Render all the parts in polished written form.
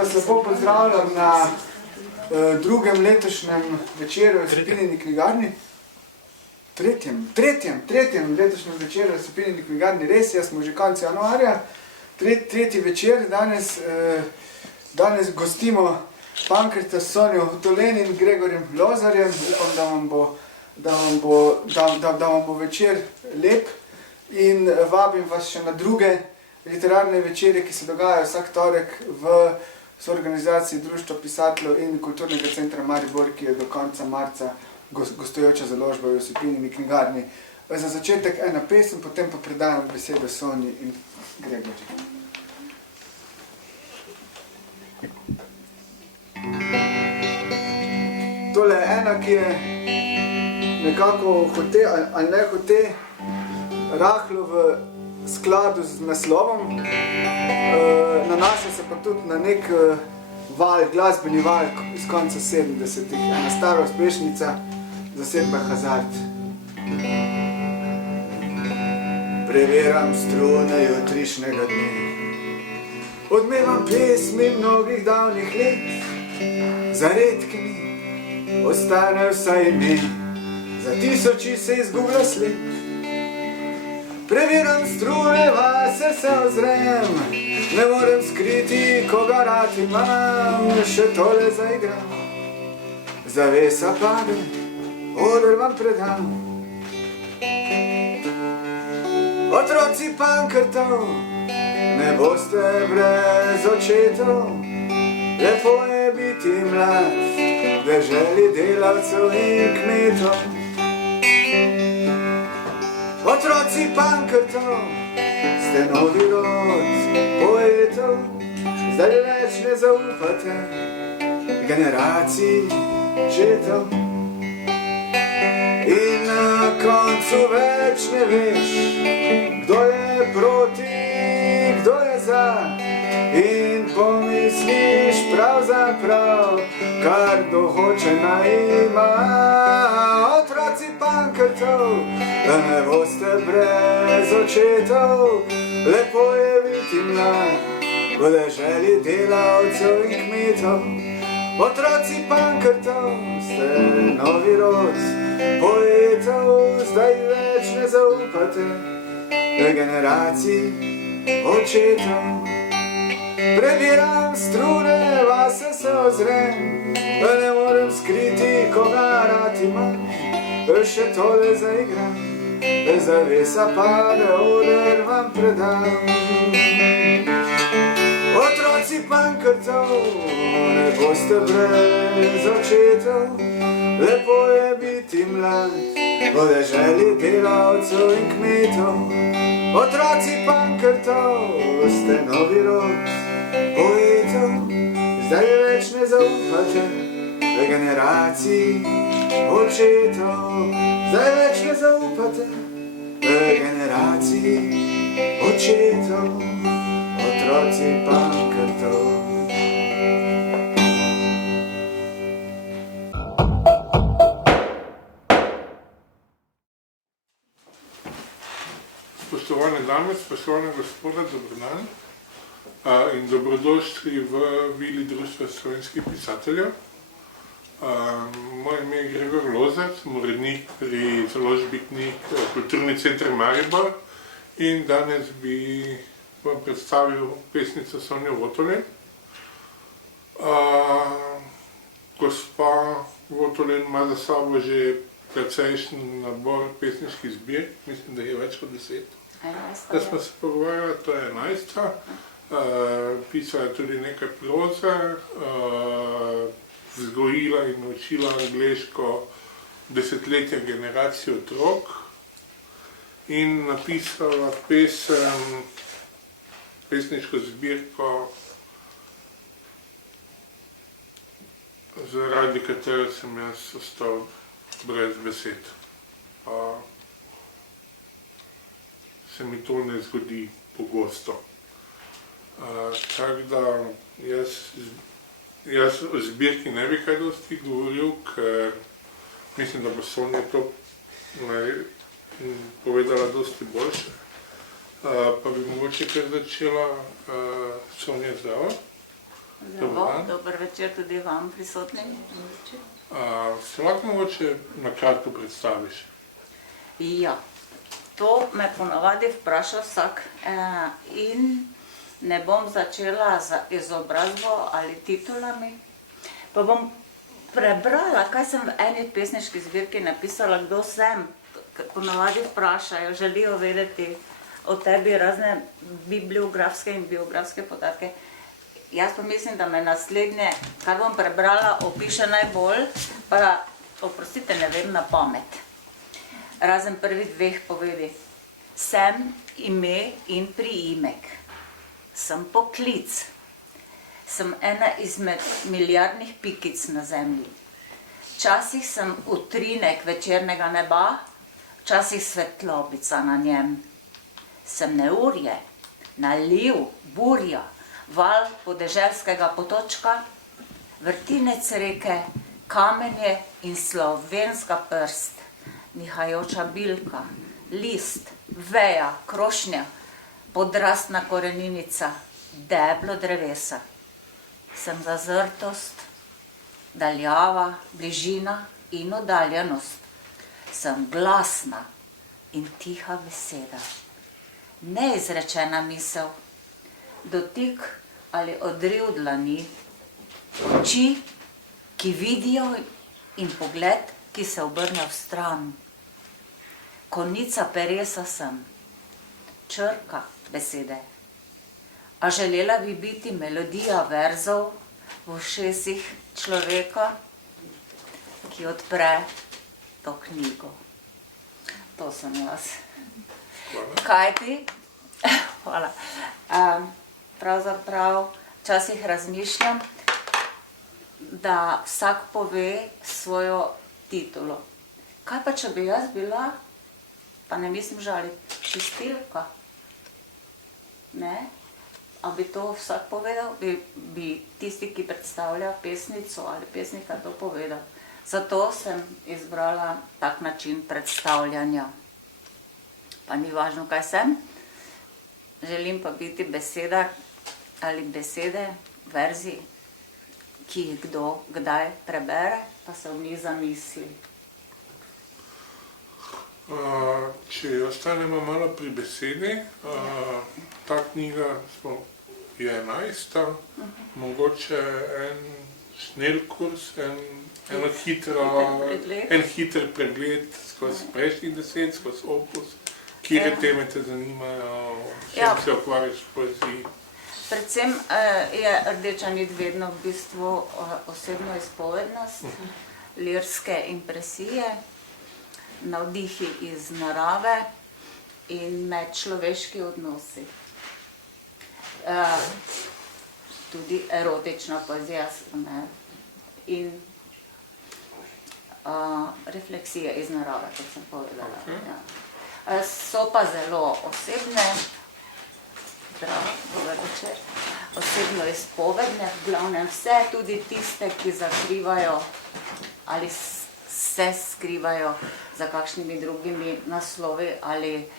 vas lepo pozdravljam na drugem letošnjem večeru v Sepinjini knjigarni. Tretjem letošnjem večeru v Sepinjini knjigarni, res, jaz smo že konec januarja. Tretji večer, danes gostimo Pankrta s Sonjo Hutolen in Gregorjem Lozarjem. Upam, da vam bo večer lep in vabim vas še na druge literarne večere, ki se dogajajo vsak torek v soorganizaciji Društva pisateljev in Kulturnega centra Maribor, ki je do konca marca gostujoča založba v Sepinjini knjigarni. Za začetek ena pesem, potem pa predajam besedo Sonji in Gregorju. Tole je ena, ki je nekako hote ali ne hote rahlo v skladu z naslovom. Nanaša se pa tudi na nek val, glasbeni val iz konca 70-ih. Ena stara uspešnica zasedbe Hazard. Preveram strune jutrišnjega dne, odmevam pesmi mnogih davnih let, za redkimi ostane vsaj ime, za tisoči se izgublja sled. Preveram strune, vase se ozrem, ne morem skriti, koga rad imam, še tole zaigram. Zavesa pade, oder vam predam. Otroci Pankrtov, ne boste brez očetov, lepo je biti mlad, v deželi delavcev in kmetov. Otroci Pankrtov, ste novi rod poetov, zdaj več ne zaupate generaciji četov. In na koncu več ne veš, kdo je proti, kdo je za, in pomisliš pravzaprav, kar kdo hoče ima. Otroci Pankrtov, da ne boste brez očetov, lepo je biti mlad, v deželi delavcev in kmetov. Otroci Pankrtov, ste novi rod poetov, zdaj več ne zaupate generaciji očetov. Prebiram strune, vase se ozrem, ne morem skriti, koga rad imam, še tole zaigram, zavesa pade, oder vam predam. Otroci Pankrtov, ne boste brez očetov, lepo je biti mlad, v deželi delavcev in kmetov. Otroci Pankrtov, ste novi rod poetov, zdaj več ne zaupate v generaciji očetov. Zdaj več ne zaupate v generaciji očetov, otroci Pankrtov. Spoštovane dame, spoštovane gospoda, dober dan in dobrodošli v vili Društva slovenskih pisateljev. Moje ime je Gregor Lozar, sem urednik pri založbi knjig Kulturni center Maribor in danes bi vam predstavil pesnico Sonjo Hutolen. Gospa Hutolen ima za sabo že precejšen nabor pesniških zbirk, mislim, da je več kot 10. Da smo se pogovarjali, to je 11. Pisala je tudi nekaj proze, vzgojila in naučila angleško desetletje generacijo otrok in napisala pesniško zbirko, zaradi katere sem jaz ostal brez besed. Se mi to ne zgodi pogosto. Tako da jaz o zbirki ne bi kaj dosti govoril, ker mislim, da bo Sonja to povedala dosti boljše. Pa bi mogoče kar začela Sonja zdravo. Dober večer tudi vam prisotnim. Se lahko mogoče na kratko predstaviš? Ja, to me ponavadi vpraša vsak in ne bom začela z izobrazbo ali titulami, pa bom prebrala, kaj sem v eni pesniški zbirki napisala, kdo sem. Ponavadi vprašajo, želijo vedeti o tebi razne bibliografske in biografske podatke. Jaz pa mislim, da me naslednje, kar bom prebrala, opiše najbolj, pa oprostite, ne vem na pamet. Razen prvih dveh povedi. Sem ime in priimek. Sem poklic. Sem ena izmed milijardnih pikic na zemlji. Včasih sem utrinek večernega neba, včasih svetlobica na njem. Sem neurje, naliv, burja, val podeželskega potočka, vrtinec reke, kamenje in slovenska prst, nihajoča bilka, list, veja, krošnja, podrastna koreninica, deblo drevesa. Sem zazrtost, daljava, bližina in oddaljenost. Sem glasna in tiha beseda. Neizrečena misel, dotik ali odriv dlani, oči, ki vidijo in pogled, ki se obrne v stran. Konica peresa sem, črka besede. A želela bi biti melodija verzov v ušesih človeka, ki odpre to knjigo. To sem jaz. Kaj ti? Hvala. Pravzaprav včasih razmišljam, da vsak pove svojo titulo. Kaj pa, če bi jaz bila, pa ne mislim žaliti, čistilka? Ne? A bi to vsak povedal? Bi tisti, ki predstavlja pesnico ali pesnika, to povedal. Zato sem izbrala tak način predstavljanja. Pa ni važno, kaj sem. Želim pa biti beseda ali besede, verzi, ki jih kdo kdaj prebere, pa se v njih zamisli. Če ostanemo malo pri besedi, ta knjiga je 11, mogoče en šnelkurs, en hiter pregled skozi prejšnjih 10, skozi opus. Kje teme te zanimajo, čem se ukvarjaš v poeziji? Predvsem je rdeča nit vedno v bistvu osebno izpovednost, lirske impresije, navdihi iz narave in medčloveški odnosi. Tudi erotična poezija in refleksije iz narave, kot sem povedala. So pa zelo osebne, dober večer, osebno izpovedne, v glavnem vse, tudi tiste, ki zakrivajo ali se skrivajo za kakšnimi drugimi naslovi ali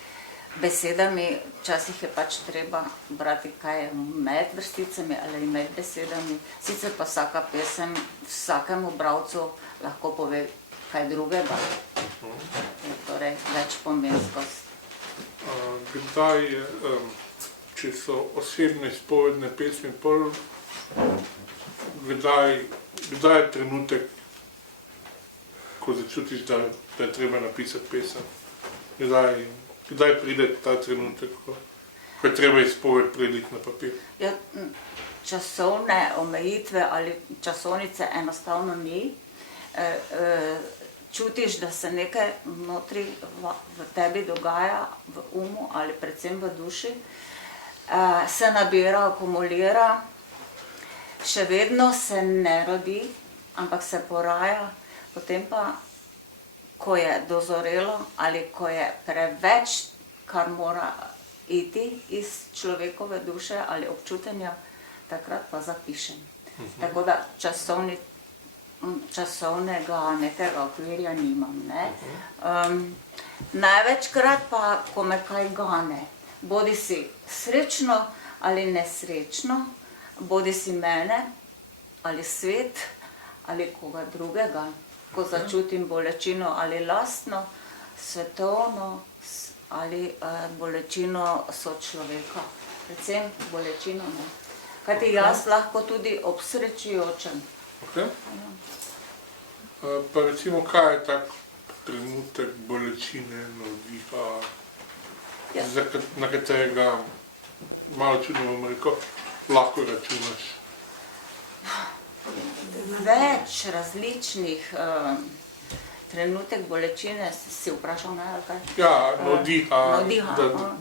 besedami. Včasih je pač treba brati, kaj je med vrsticami ali med besedami. Sicer pa vsaka pesem vsakemu bralcu lahko pove kaj drugega. Torej, večpomenskost. Kdaj, če so osebne izpovedne pesmi, kdaj je trenutek, ko začutiš, da je treba napisati pesem? Kdaj pride ta trenutek, ko je treba izpoved preliti na papir? Časovne omejitve ali časovnice enostavno ni. Čutiš, da se nekaj notri v tebi dogaja, v umu ali predvsem v duši, se nabira, akumulira, še vedno se ne rodi, ampak se poraja, potem pa, ko je dozorelo ali ko je preveč, kar mora iti iz človekove duše ali občutenja, takrat pa zapišem. Tako da časovnega nekega okvirja nimam. Največkrat pa, ko me kaj gane, bodi si srečno ali nesrečno, bodi si mene, ali svet, ali koga drugega, ko začutim bolečino ali lastno, svetovno ali bolečino sočloveka. Predvsem bolečino ne. Kajti jaz lahko tudi ob sreči jočem. Okay. Pa recimo, kaj je tak trenutek bolečine, navdiha, Ja. na katerega, malo čudno bom rekel, lahko računaš? Več različnih trenutek bolečine, si vprašal me, ali kaj? Ja, navdiha, Navdiha,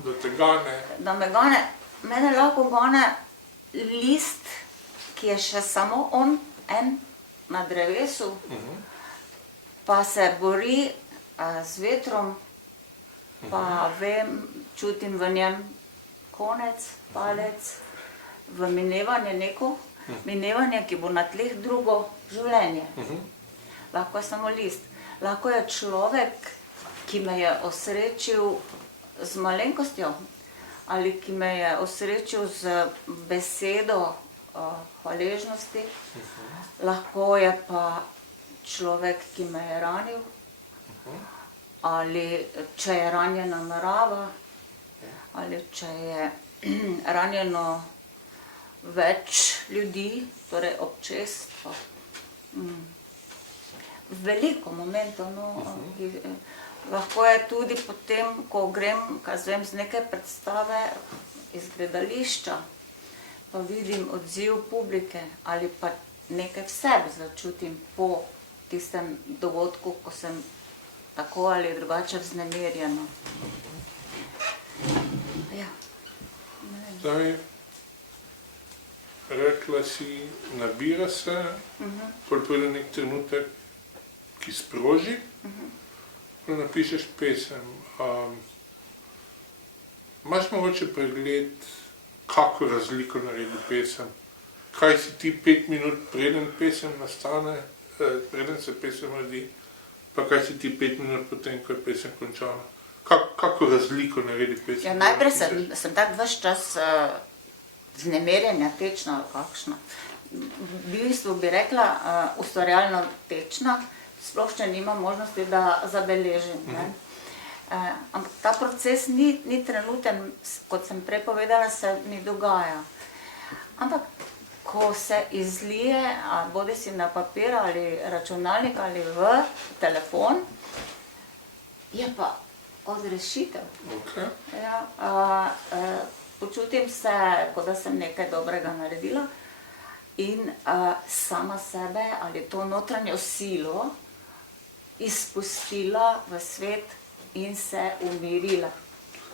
da te gane. Da me gane, mene lahko gane list, ki je še samo on, en na drevesu, pa se bori z vetrom, pa vem, čutim v njem konec, palec, v minevanje neko, minevanje, ki bo na tleh drugo življenje. Lahko je samo list. Lahko je človek, ki me je osrečil z malenkostjo, ali ki me je osrečil z besedo hvaležnosti. Lahko je pa človek, ki me je ranil, ali če je ranjena narava, ali če je ranjeno več ljudi, torej občestvo. Veliko momentov, lahko je tudi potem, ko grem, z neke predstave iz gledališča, pa vidim odziv publike, ali pa nekaj v sebi začutim po tistem dogodku, ko sem tako ali drugače vznemirjena. Ja. Zdaj, rekla si, nabira se, potem pride nek trenutek, ki sproži, potem napišeš pesem. Imaš mogoče pregled, kako razliko naredi pesem? Kaj si ti 5 minut preden pesem nastane, preden se pesem rodi, pa kaj si ti 5 minut potem, ko je pesem končana? Kako razliko naredi pesem? Ja, najprej sem tak ves čas vznemirjenja, tečna ali kakšna. V bistvu bi rekla ustvarjalno tečna, sploh še nimam možnosti, da zabeležim. Ampak ta proces ni trenuten, kot sem prej povedala, se mi dogaja. Ampak ko se izlije, bodi si na papir ali računalnik ali v telefon, je pa odrešitev. Okay. Ja, počutim se, kot da sem nekaj dobrega naredila in sama sebe ali to notranjo silo izpustila v svet in se umirila.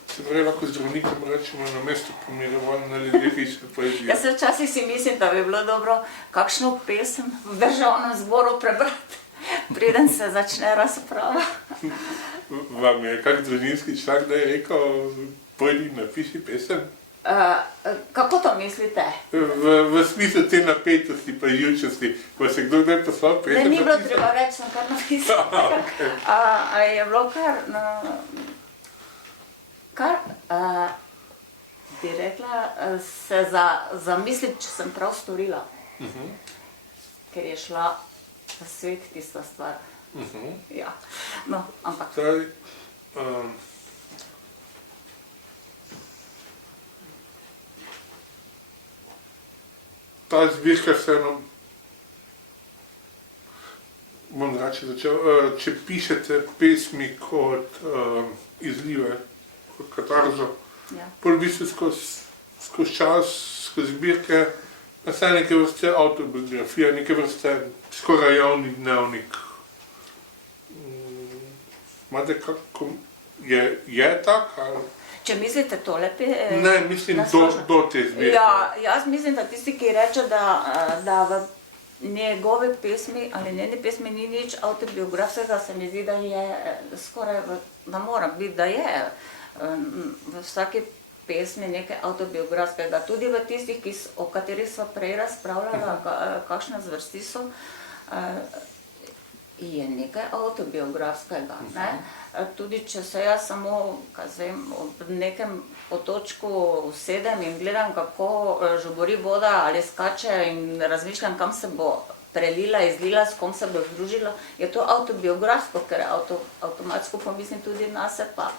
Se pravi, lahko zdravnikom rečemo, na mesto pomirovalne ljudje piše poezijo. Jaz včasih si mislim, da bi bilo dobro kakšno pesem v Državnem zboru prebrati, preden se začne razprava. Vam je kak družinski človek, da je rekel, pojdi napiši pesem? Kako to mislite? V smislu te napetosti pa živčnosti, ko se kdo kdaj poslal pesem Ne, ni bilo napisati? treba reči, sem kar napisala. Okay. Je bilo kar, bi rekla, se zamisliti, če sem prav storila. Ker je šla v svet tista stvar. Ja, no, ampak... Zdaj, ta zbirka vseeno, bom drugače začel, če pišete pesmi kot izlive, kot katarzo, Ja. pol v bistvu skozi čas, skozi zbirke, nastaja neke vrste avtobiografija, neke vrste skoraj javni dnevnik. Imate kako, je tak ali? Če mislite tole... Ne, mislim do te zbirke. Ja, jaz mislim, da tisti, ki reče, da v njegove pesmi ali njeni pesmi ni nič avtobiografskega, se mi zdi, da je skoraj, da mora biti, da je v vsaki pesmi nekaj avtobiografskega. Tudi v tistih, o katerih smo prej razpravljali, kakšne zvrsti so. je nekaj avtobiografskega. Ne? Tudi če se jaz samo v nekem otočku usedem in gledam, kako žubori voda ali skače in razmišljam, kam se bo prelila, izlila, s kom se bo združila, je to avtobiografsko, ker avtomatsko pomislim tudi na se pa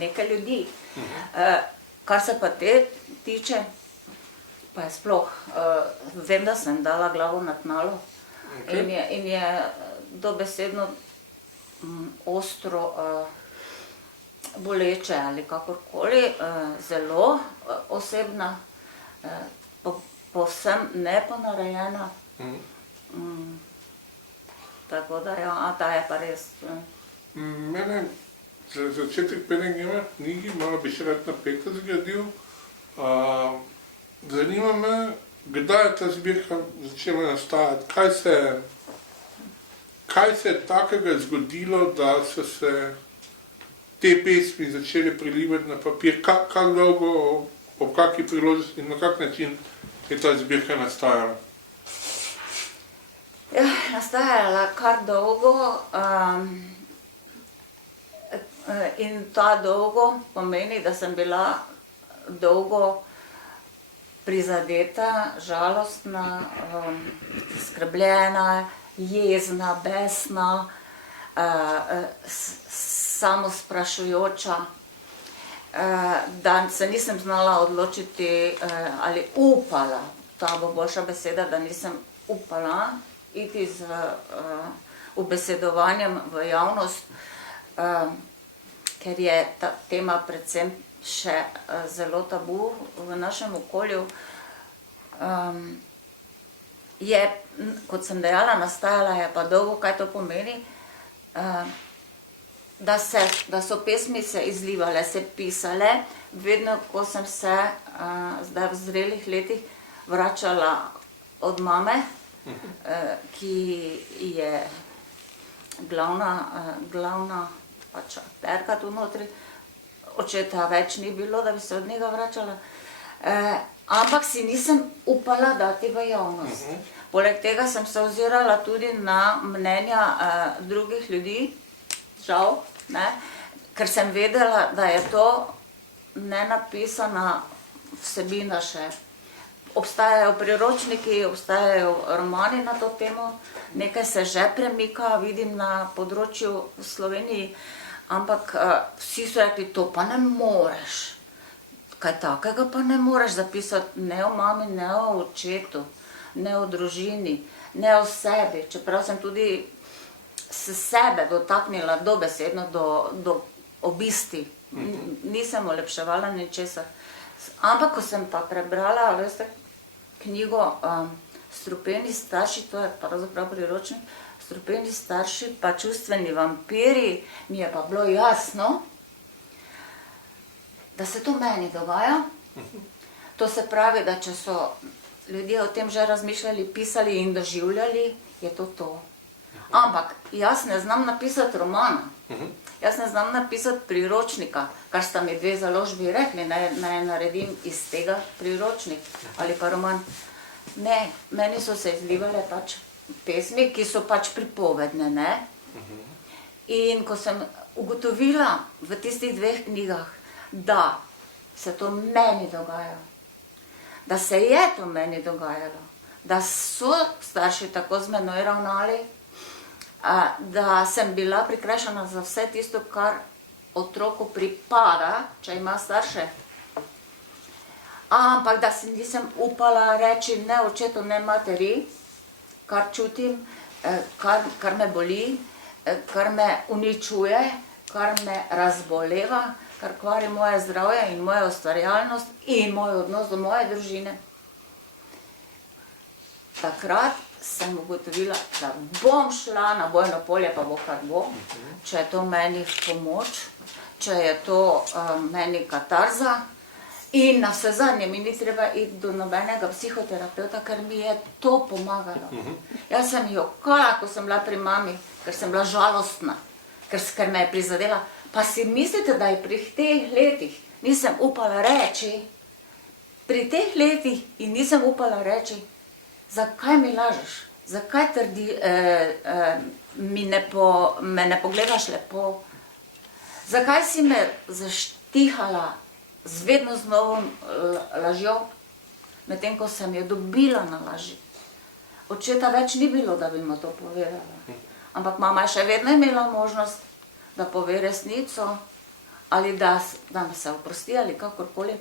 nekaj ljudi. Kar se pa te tiče, pa je sploh, vem, da sem dala glavo na tnalo in je dobesedno ostro boleče ali kakorkoli, zelo osebna, povsem neponarejena. Tako da, ja, ta je pa res. Mene za začetek PNG knjigi, malo bi še rad napeto zgradil. Zanima me, kdaj je ta zbirka začela nastajati, kaj se je takega zgodilo, da so se te pesmi začele prilivati na papir, kako dolgo, ob kakšni priložnosti in na kak način je ta zbirka nastajala? Ja, nastajala kar dolgo in ta dolgo pomeni, da sem bila dolgo prizadeta, žalostna, skrbljena, jezna, besna, samosprašujoča, da se nisem znala odločiti ali upala, ta bo boljša beseda, da nisem upala iti z ubesedovanjem v javnost, ker je ta tema predvsem še zelo tabu v našem okolju. Je, kot sem dejala, nastajala je pa dolgo, kaj to pomeni, da so pesmi se izlivale, se pisale, vedno, ko sem se zdaj v zrelih letih vračala od mame, ki je glavna pač akterka tu notri, očeta več ni bilo, da bi se od njega vračala, ampak si nisem upala dati v javnost. Poleg tega sem se ozirala tudi na mnenja drugih ljudi, žal, ne, ker sem vedela, da je to nenapisana vsebina še. Obstajajo priročniki, obstajajo romani na to temo, nekaj se že premika, vidim na področju v Sloveniji, ampak vsi so rekli, to pa ne moreš. Kaj takega pa ne moreš zapisati ne o mami, ne o očetu, ne o družini, ne o sebi, čeprav sem tudi sebe dotaknila dobesedno do obisti. Nisem olepševala ničesar. Ampak, ko sem pa prebrala, veste, knjigo Strupeni starši, to je pravzaprav priročnik, Strupeni starši pa čustveni vampiri, mi je pa bilo jasno, da se to meni dogaja. To se pravi, da če so ljudje o tem že razmišljali, pisali in doživljali, je to to. Ampak jaz ne znam napisati romana, jaz ne znam napisati priročnika, kar sta mi dve založbi rekli, naj naredim iz tega priročnik ali pa roman. Ne, meni so se izlivale pač pesmi, ki so pač pripovedne, ne. In ko sem ugotovila v tistih dveh knjigah, da se to meni dogaja, da se je to meni dogajalo, da so starši tako z menoj ravnali, da sem bila prikrajšana za vse tisto, kar otroku pripada, če ima starše. Ampak da si nisem upala reči ne očetu, ne materi, kar čutim, kar me boli, kar me uničuje, kar me razboleva, kar kvari moje zdravje in moja ustvarjalnost in moj odnos do moje družine. Takrat sem ugotovila, da bom šla na bojno polje, pa bo kar bo, če je to meni v pomoč, če je to meni katarza. In na vse zadnje mi ni treba iti do nobenega psihoterapeuta, ker mi je to pomagalo. Jaz sem jokala, ko sem bila pri mami, ker sem bila žalostna, ker me je prizadela. Pa si mislite, da je pri teh letih nisem upala reči, pri teh letih in nisem upala reči, zakaj mi lažeš? zakaj me ne pogledaš lepo? Zakaj si me zaštihala z vedno z novom lažjo, medtem ko sem jo dobila na laži? Očeta več ni bilo, da bi mu to povedala. Ampak mama je še vedno imela možnost, da pove resnico ali da me se oprosti ali kakorkoli.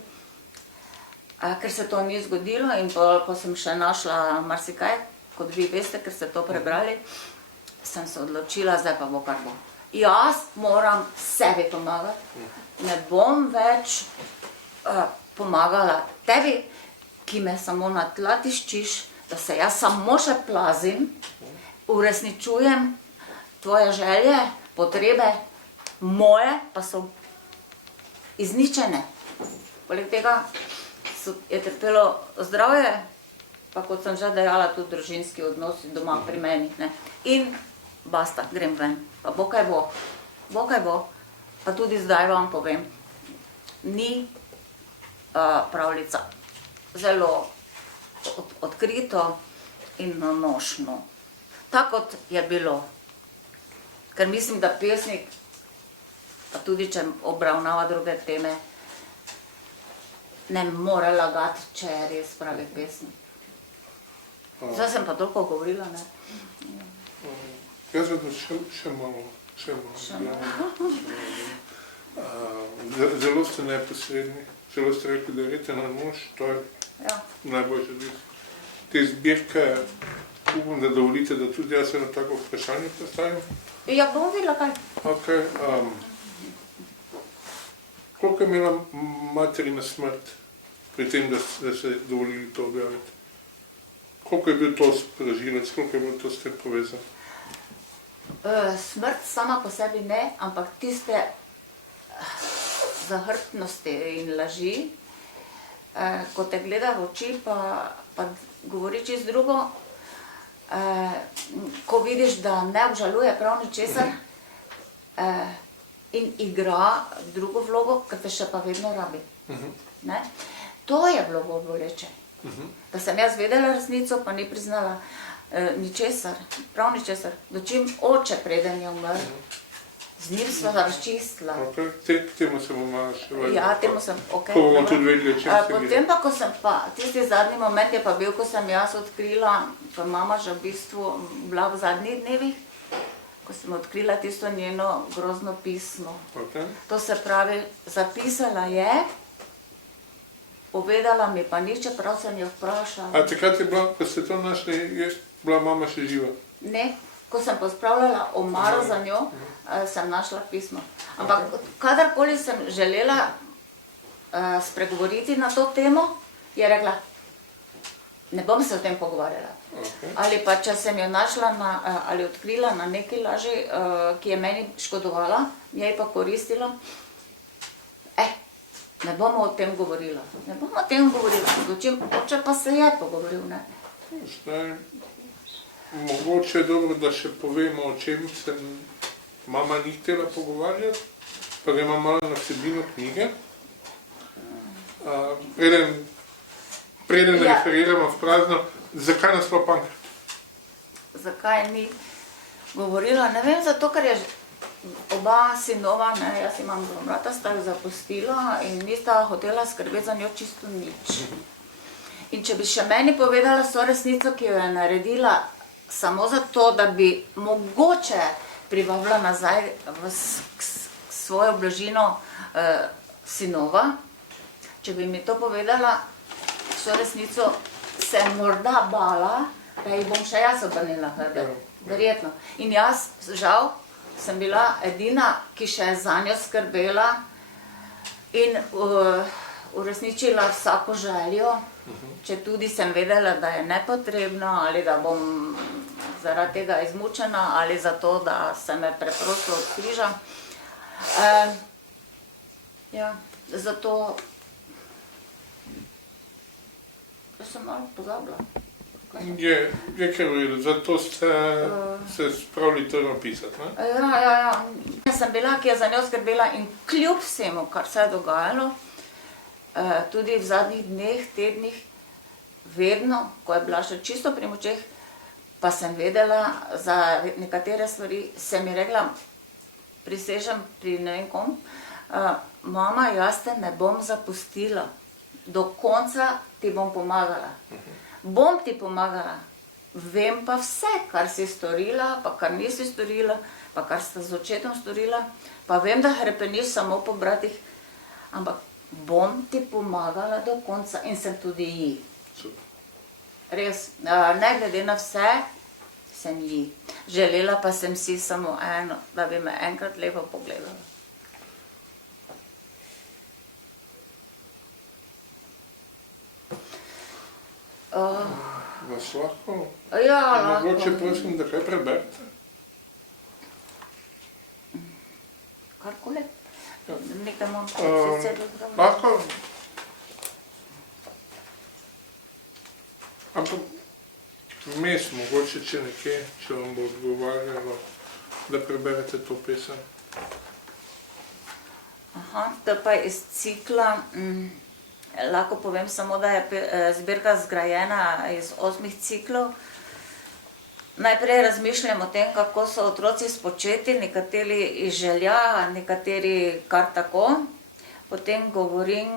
Ker se to ni zgodilo in ko sem še našla marsikaj, kot vi veste, ker ste to prebrali, sem se odločila, zdaj pa bo kar bo. Jaz moram sebi pomagati. Ne bom več pomagala tebi, ki me samo na tla tiščiš, da se jaz samo še plazim, uresničujem tvoje želje, potrebe, moje pa so izničene. Poleg tega je trpelo zdravje, pa kot sem že dejala, tudi družinski odnosi doma pri meni. Ne? In basta, grem ven. Pa bo kaj bo. Bo kaj bo. Pa tudi zdaj vam povem, ni pravljica. Zelo odkrito in nanošno. Tako kot je bilo. Ker mislim, da pesnik, pa tudi če obravnava druge teme, ne more lagati, če je res pravi pesnik. Zdaj sem pa toliko govorila, ne? Jaz vedno še malo. Zelo ste neposredni, zelo ste rekli, da verjete na mož, to je najboljše res. Te zbirke, upam, da dovolite, da tudi jaz eno tako vprašanje postavim. Ja, bom videla kaj. Ok. Koliko je imela materina smrt pri tem, da ste dovolili to objaviti? Koliko je bil to sprožilec, koliko je bil to s tem povezan? Smrt sama po sebi ne, ampak tiste zahrbtnosti in laži, ko te gleda v oči, pa govori čisto drugo, ko vidiš, da ne obžaluje prav ničesar in igra drugo vlogo, ker te še pa vedno rabi. Ne? To je bilo bolj boleče. Da sem jaz vedela resnico, pa ni priznala ničesar, prav ničesar. Dočim oče preden je umrl, z njim sva razčistila. K temu se bomo malo še vrnili. Ja, temu sem, ok. Ko bomo tudi vedeli, o čem se gre. Potem pa, ko sem pa, tisti zadnji moment je pa bil, ko sem jaz odkrila, pa mama že v bistvu bila v zadnjih dnevih, ko sem odkrila tisto njeno grozno pismo. To se pravi, zapisala je, povedala mi pa nič, čeprav sem jo vprašala. A takrat je bila, ko ste to našli, je bila mama še živa? Ne, ko sem pospravljala omaro za njo, sem našla pismo. Ampak kadarkoli sem želela spregovoriti na to temo, je rekla, ne bom se o tem pogovarjala. Ali pa če sem jo našla ali odkrila na neki laži, ki je meni škodovala, njej pa koristila, ne bomo o tem govorila. Ne bomo o tem govorila. Dočim oče pa se je pogovoril, ne. Zdaj, mogoče je dobro, da še povemo, o čem se mama ni htela pogovarjati, pa gremo malo na vsebino knjige. Preden referiramo v prazno, zakaj nas pa Pankrt? Zakaj ni govorila? Ne vem, zato, ker je oba sinova, jaz imam dva brata, sta jo zapustila in nista hotela skrbeti za njo čisto nič. In če bi še meni povedala so resnico, ki jo je naredila samo zato, da bi mogoče privabila nazaj v svojo bližino sinova, če bi mi to povedala, so resnico se morda bala, da jih bom še jaz obrnila hrbet. Verjetno. In jaz, žal, sem bila edina, ki še je za njo skrbela in uresničila vsako željo, če tudi sem vedela, da je nepotrebno ali da bom zaradi tega izmučena ali zato, da se me preprosto odkriža. Zato sem malo pozabila. Je kar v redu, zato ste se spravili to napisati, ne? Ja. Jaz sem bila, ki je za njo skrbela in kljub vsemu, kar se je dogajalo, tudi v zadnjih dneh, tednih, vedno, ko je bila še čisto pri močeh, pa sem vedela za nekatere stvari, sem ji rekla, prisežem pri ne vem kom, mama, jaz te ne bom zapustila, do konca ti bom pomagala. Bom ti pomagala, vem pa vse, kar si storila, pa kar nisi storila, pa kar sta z očetom storila, pa vem, da hrepeniš samo po bratih, ampak bom ti pomagala do konca in sem tudi ji. Res, ne glede na vse, sem ji. Želela pa sem si samo eno, da bi me enkrat lepo pogledala. Vas lahko? Ja, lahko. Mogoče prosim, da kaj preberete. Karkoli. Nekaj imam srce do zdravja. Lahko? Ampak vmes, mogoče, če nekje, če vam bo odgovarjalo, da preberete to pesem. Aha, to pa iz cikla, lahko povem samo, da je zbirka zgrajena iz 8 ciklov. Najprej razmišljam o tem, kako so otroci spočeti, nekateri iz želja, nekateri kar tako. Potem govorim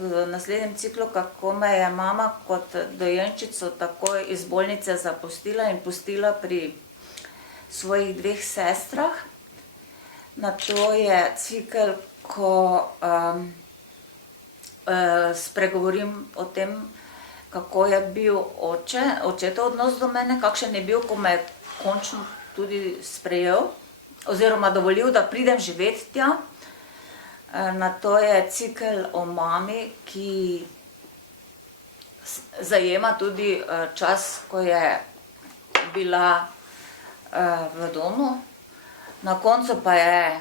v naslednjem ciklu, kako me je mama kot dojenčico takoj iz bolnice zapustila in pustila pri svojih 2 sestrah. Nato je cikel, ko spregovorim o tem, kako je bil očetov odnos do mene, kakšen je bil, ko me je končno tudi sprejel, oziroma dovolil, da pridem živeti tja. Nato je cikel o mami, ki zajema tudi čas, ko je bila v domu. Na koncu pa je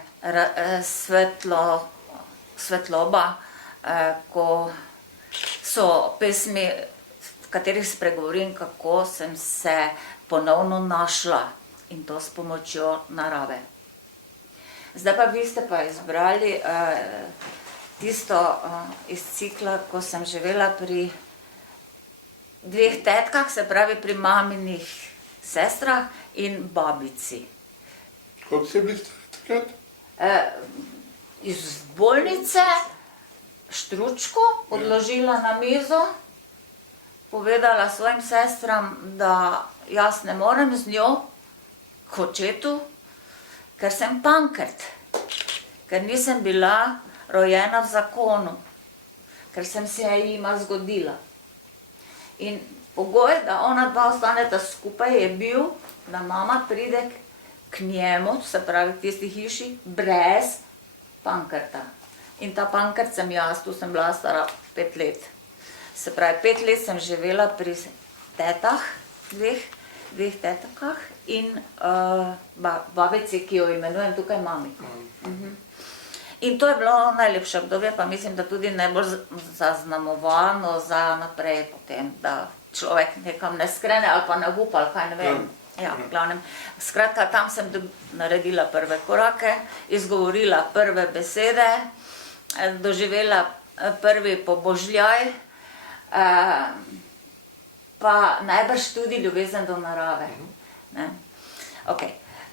svetloba, ko so pesmi, v katerih spregovorim, kako sem se ponovno našla, in to s pomočjo narave. Zdaj pa vi ste pa izbrali tisto iz cikla, ko sem živela pri 2 tetkah, se pravi pri maminih sestrah in babici. Koliko ste bili stari takrat? Iz bolnice štručko odložila na mizo, povedala svojim sestram, da jaz ne morem z njo k očetu, ker sem pankrt, ker nisem bila rojena v zakonu, ker sem se jima zgodila. In pogoj, da ona dva ostaneta skupaj, je bil, da mama pride k njemu, se pravi k tisti hiši, brez pankrta. In ta pankrt sem jaz, tu sem bila stara 5 let. Se pravi, 5 let sem živela pri tetah, 2 tetkah in babici, ki jo imenujem tukaj mami. In to je bilo najlepše obdobje, pa mislim, da tudi najbolj zaznamovano za naprej potem, da človek nekam ne skrene ali pa ne upa, ali kaj ne vem. Ja, v glavnem. Skratka, tam sem naredila prve korake, izgovorila prve besede, doživela prvi pobožljaj, pa najbrž tudi ljubezen do narave. Ok,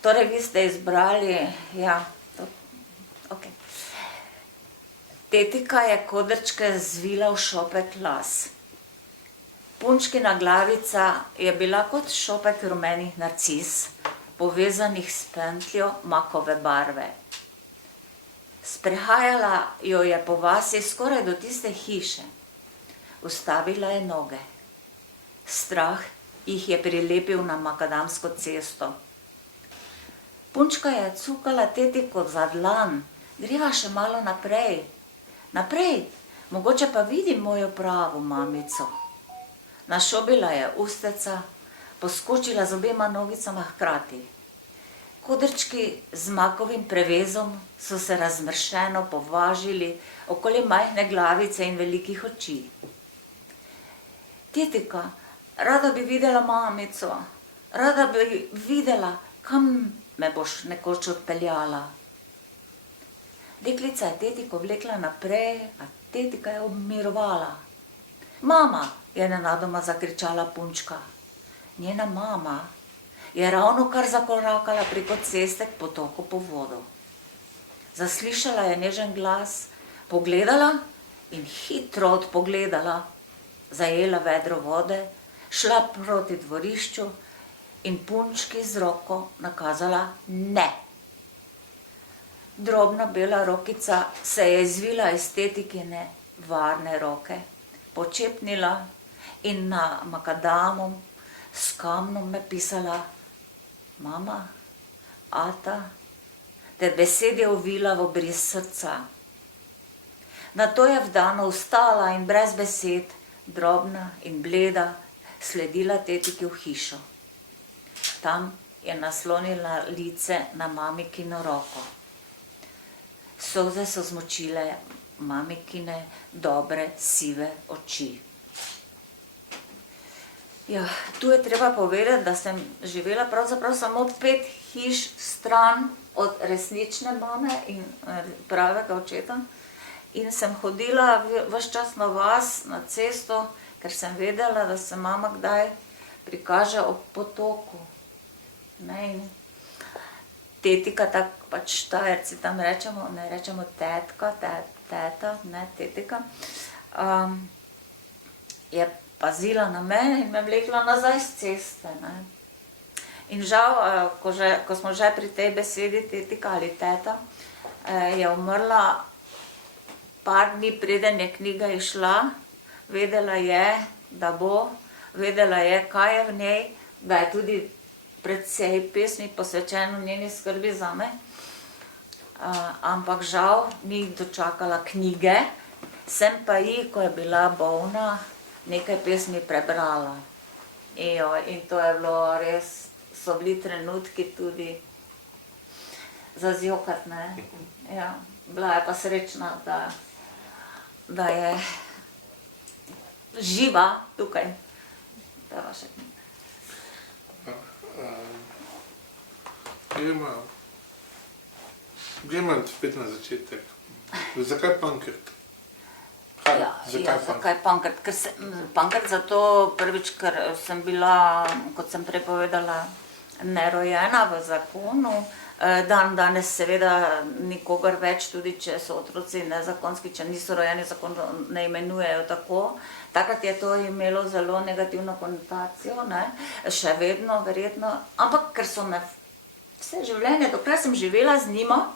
torej vi ste izbrali, ja, ok. Tetika je kodrčke zvila v šopek las. Punčkina glavica je bila kot šopek rumenih narcis, povezanih s pentljo makove barve. Sprehajala jo je po vasi skoraj do tiste hiše. Ustavila je noge. Strah jih je prilepil na makadamsko cesto. Punčka je cukala tetiko za dlan. Greva še malo naprej. Naprej, mogoče pa vidim mojo pravo mamico. Našobila je usteca, poskočila z obema nogicama hkrati. Kodrčki z makovim prevezom so se razmršeno považili okoli majhne glavice in velikih oči. Tetika, rada bi videla mamico, rada bi videla, kam me boš nekoč odpeljala. Deklica je tetiko vlekla naprej, a tetika je obmirovala. Mama, je nenadoma zakričala punčka. njena mama je ravno kar zakorakala preko ceste k potoku po vodo. Zaslišala je nežen glas, pogledala in hitro odpogledala, zajela vedro vode, šla proti dvorišču in punčki z roko nakazala ne. Drobna bela rokica se je izvila iz tetikine varne roke, počepnila in na makadamom s kamnom napisala: Mama, ata, ter besede ovila v obris srca. Nato je vdano vstala in brez besed, drobna in bleda, sledila tetiki v hišo. Tam je naslonila lice na mamikino roko. Solze so zmočile mamikine dobre sive oči. Ja, tu je treba povedati, da sem živela pravzaprav samo 5 hiš stran od resnične mame in pravega očeta. In sem hodila ves čas na vas, na cesto, ker sem vedela, da se mama kdaj prikaže ob potoku. Ne, in tetika, tako pač Štajerci tam rečemo, ne rečemo tetka, teta, ne tetika, je pazila na mene in me vlekla nazaj z ceste. Ne. In žal, ko smo že pri tej besedi tetika ali teta, je umrla par dni preden je knjiga išla. Vedela je, da bo, vedela je, kaj je v njej, da je tudi precej pesmi posvečeno njeni skrbi zame. Ampak žal ni dočakala knjige, sem pa ji, ko je bila bolna, nekaj pesmi prebrala. In to je bilo res, so bili trenutki tudi za zjokat, ne. Ja, bila je pa srečna, da je živa tukaj. To je vaša knjiga. Gremo spet na začetek. Zakaj Pankrt? Zakaj Pankrt? Pankrt zato prvič, ker sem bila, kot sem prej povedala, nerojena v zakonu. Danes seveda nikogar več, tudi če so otroci nezakonski, če niso rojeni, zakon ne imenujejo tako. Takrat je to imelo zelo negativno konotacijo, ne, še vedno verjetno, ampak ker so me vse življenje, dokler sem živela z njima,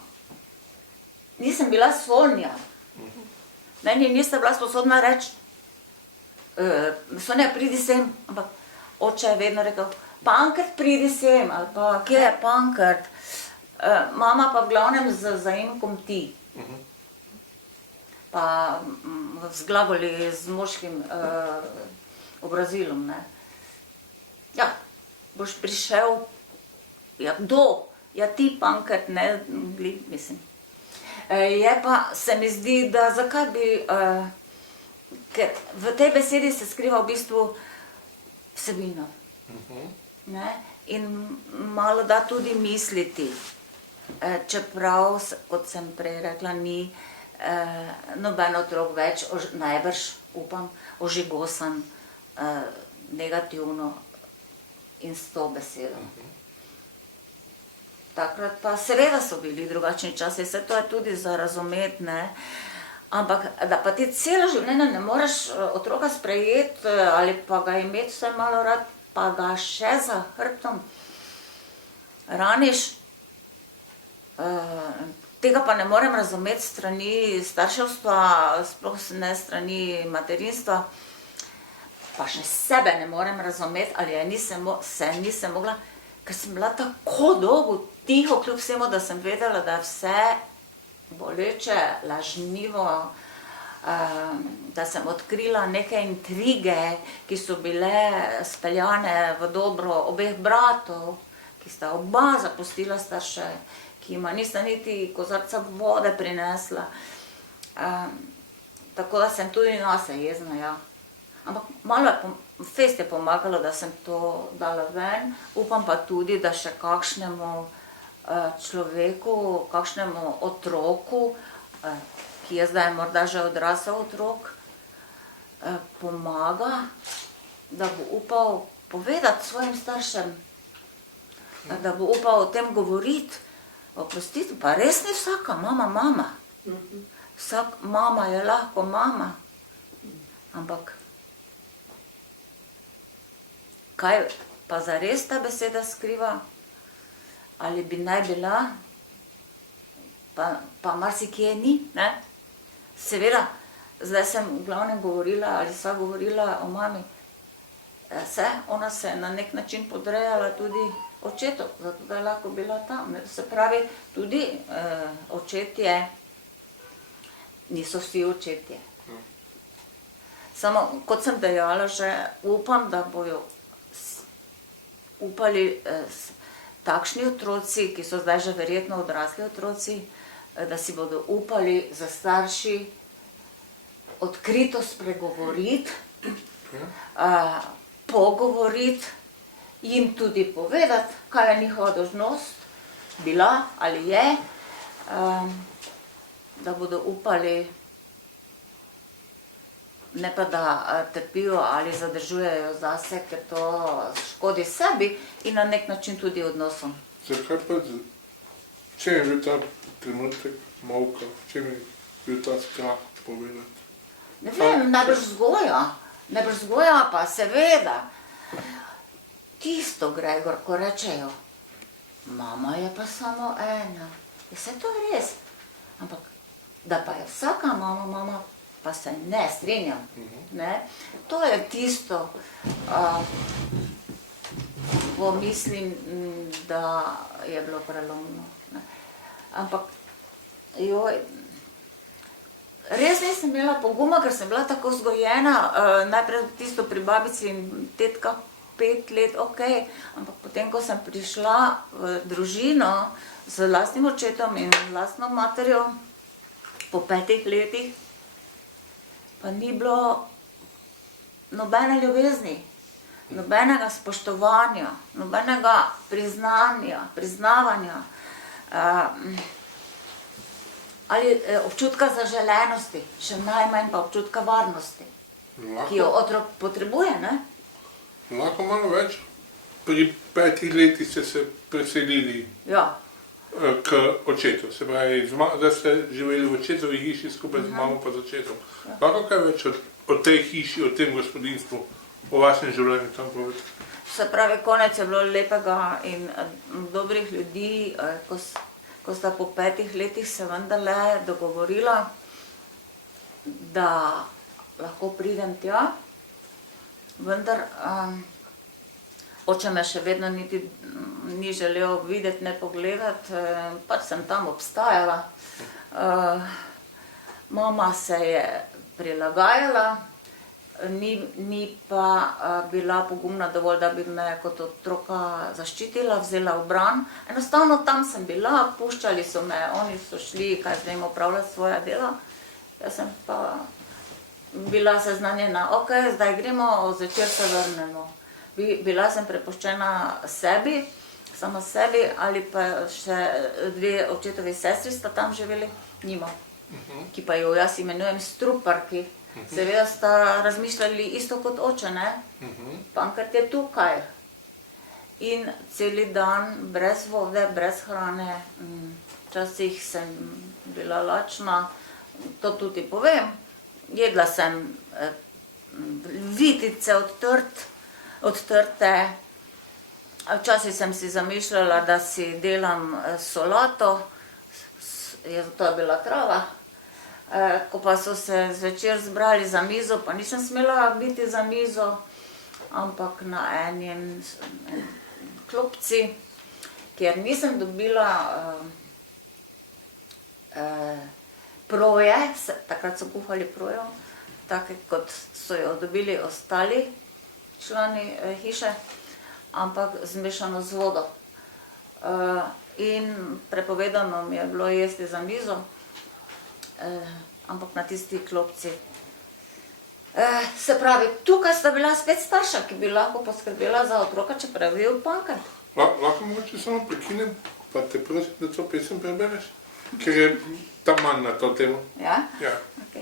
nisem bila Sonja. Meni niste bila sposobna reči, Sonja, pridi sem, ampak oče je vedno rekel, Pankrt, pridi sem, ali pa kje je Pankrt? Mama pa v glavnem z zaimkom ti. Pa z glagoli, z moškim obrazilom, ne. Ja, boš prišel, ja, kdo? Ja, ti Pankrt, ne, mislim. Je pa, se mi zdi, da zakaj bi, ker v tej besedi se skriva v bistvu vsebina. Ne, in malo da tudi misliti. Čeprav, kot sem prej rekla, ni noben otrok več, najbrž, upam, ožigosan negativno in s to besedo. Takrat pa seveda so bili drugačni časi, vse to je tudi za razumeti, ne. Ampak, da pa ti celo življenje ne moreš otroka sprejeti ali pa ga imeti vse malo rad, pa ga še za hrbtom raniš, tega pa ne morem razumeti strani starševstva, sploh ne strani materinstva, pa še sebe ne morem razumeti, ali nisem mogla, ker sem bila tako dolgo tiho, kljub vsemu, da sem vedela, da je vse boleče, lažnivo, da sem odkrila neke intrige, ki so bile speljane v dobro obeh bratov, ki sta oba zapustila starše, ki ima nista niti kozarca vode prinesla. Tako da sem tudi nase jezna, ja. Ampak malo fest je pomagalo, da sem to dala ven. Upam pa tudi, da še kakšnemu človeku, kakšnemu otroku, ki je zdaj morda že odrasel otrok, pomaga, da bo upal povedati svojim staršem, da bo upal o tem govoriti. Oprostite, pa res ni vsaka mama. Vsak mama je lahko mama. Ampak kaj pa zares ta beseda skriva? Ali bi naj bila? Pa marsikje ni, ne? Seveda, zdaj sem v glavnem govorila, ali sva govorila o mami. Ona se je na nek način podrejala tudi očetu, zato da je lahko bila tam. Se pravi, tudi očetje, niso vsi očetje. Samo, kot sem dejala že, upam, da bojo upali takšni otroci, ki so zdaj že verjetno odrasli otroci, da si bodo upali za starši odkrito spregovoriti, pogovoriti, jim tudi povedati, kaj je njihova dolžnost bila ali je, da bodo upali, ne pa da trpijo ali zadržujejo zase, ker to škodi sebi in na nek način tudi odnosom. Zakaj pa, če je bil ta trenutek molka, če je bil ta strah povedati? Ne vem, najbrž vzgoja, pa seveda. Tisto, Gregor, ko rečejo, mama je pa samo ena. Vse to je res. Ampak, da pa je vsaka mama, pa se ne strinjam. Ne? To je tisto, ko mislim, da je bilo prelomno. Ne? Ampak, res nisem imela poguma, ker sem bila tako vzgojena, najprej tisto pri babici in tetka 5 let, ok, ampak potem, ko sem prišla v družino z lastnim očetom in lastno materjo, po 5 letih, pa ni bilo nobene ljubezni, nobenega spoštovanja, nobenega priznavanja, ali občutka zaželenosti, še najmanj pa občutka varnosti, ki jo otrok potrebuje, ne? Lahko malo več. Pri 5 letih ste se preselili k očetu, se pravi, da ste živeli v očetovi hiši skupaj z mamo pa z očetom. Lahko kaj več o tej hiši, o tem gospodinstvu, o vašem življenju tam povedati? Se pravi, konec je bilo lepega in dobrih ljudi, ko sta po 5 letih se vendarle dogovorila, da lahko pridem tja, vendar oče me še vedno niti ni želel videti, ne pogledati, pač sem tam obstajala. Mama se je prilagajala, ni pa bila pogumna dovolj, da bi me kot otroka zaščitila, vzela v bran. Enostavno tam sem bila, puščali so me, oni so šli, kaj zdaj jim opravljati svoja dela. Jaz sem pa bila seznanjena, ok, zdaj gremo, zvečer se vrnemo. Bila sem prepuščena sebi, sama sebi, ali pa še 2 očetovi sestri sta tam živeli, njima, ki pa jo jaz imenujem struparki. Seveda sta razmišljali isto kot oče, ne? Pankrt je tukaj. In celi dan brez vode, brez hrane, včasih sem bila lačna, to tudi povem. Jedla sem vitice odtrte, včasih sem si zamišljala, da si delam solato, to je bila trava. Ko pa so se zvečer zbrali za mizo, pa nisem smela biti za mizo, ampak na enem klopci, kjer nisem dobila proje, takrat so kuhali projo, take kot so jo dobili ostali člani hiše, ampak zmešano z vodo. In prepovedano mi je bilo jesti za mizo, ampak na tisti klopci. Se pravi, tukaj sta bila spet starša, ki bi lahko poskrbela za otroka, čeprav je bil Pankrt. Lahko mogoče samo prekinem, pa te prosim, da to pesem prebereš, ker je tam manj na to temo. Ja? Ja. Ok.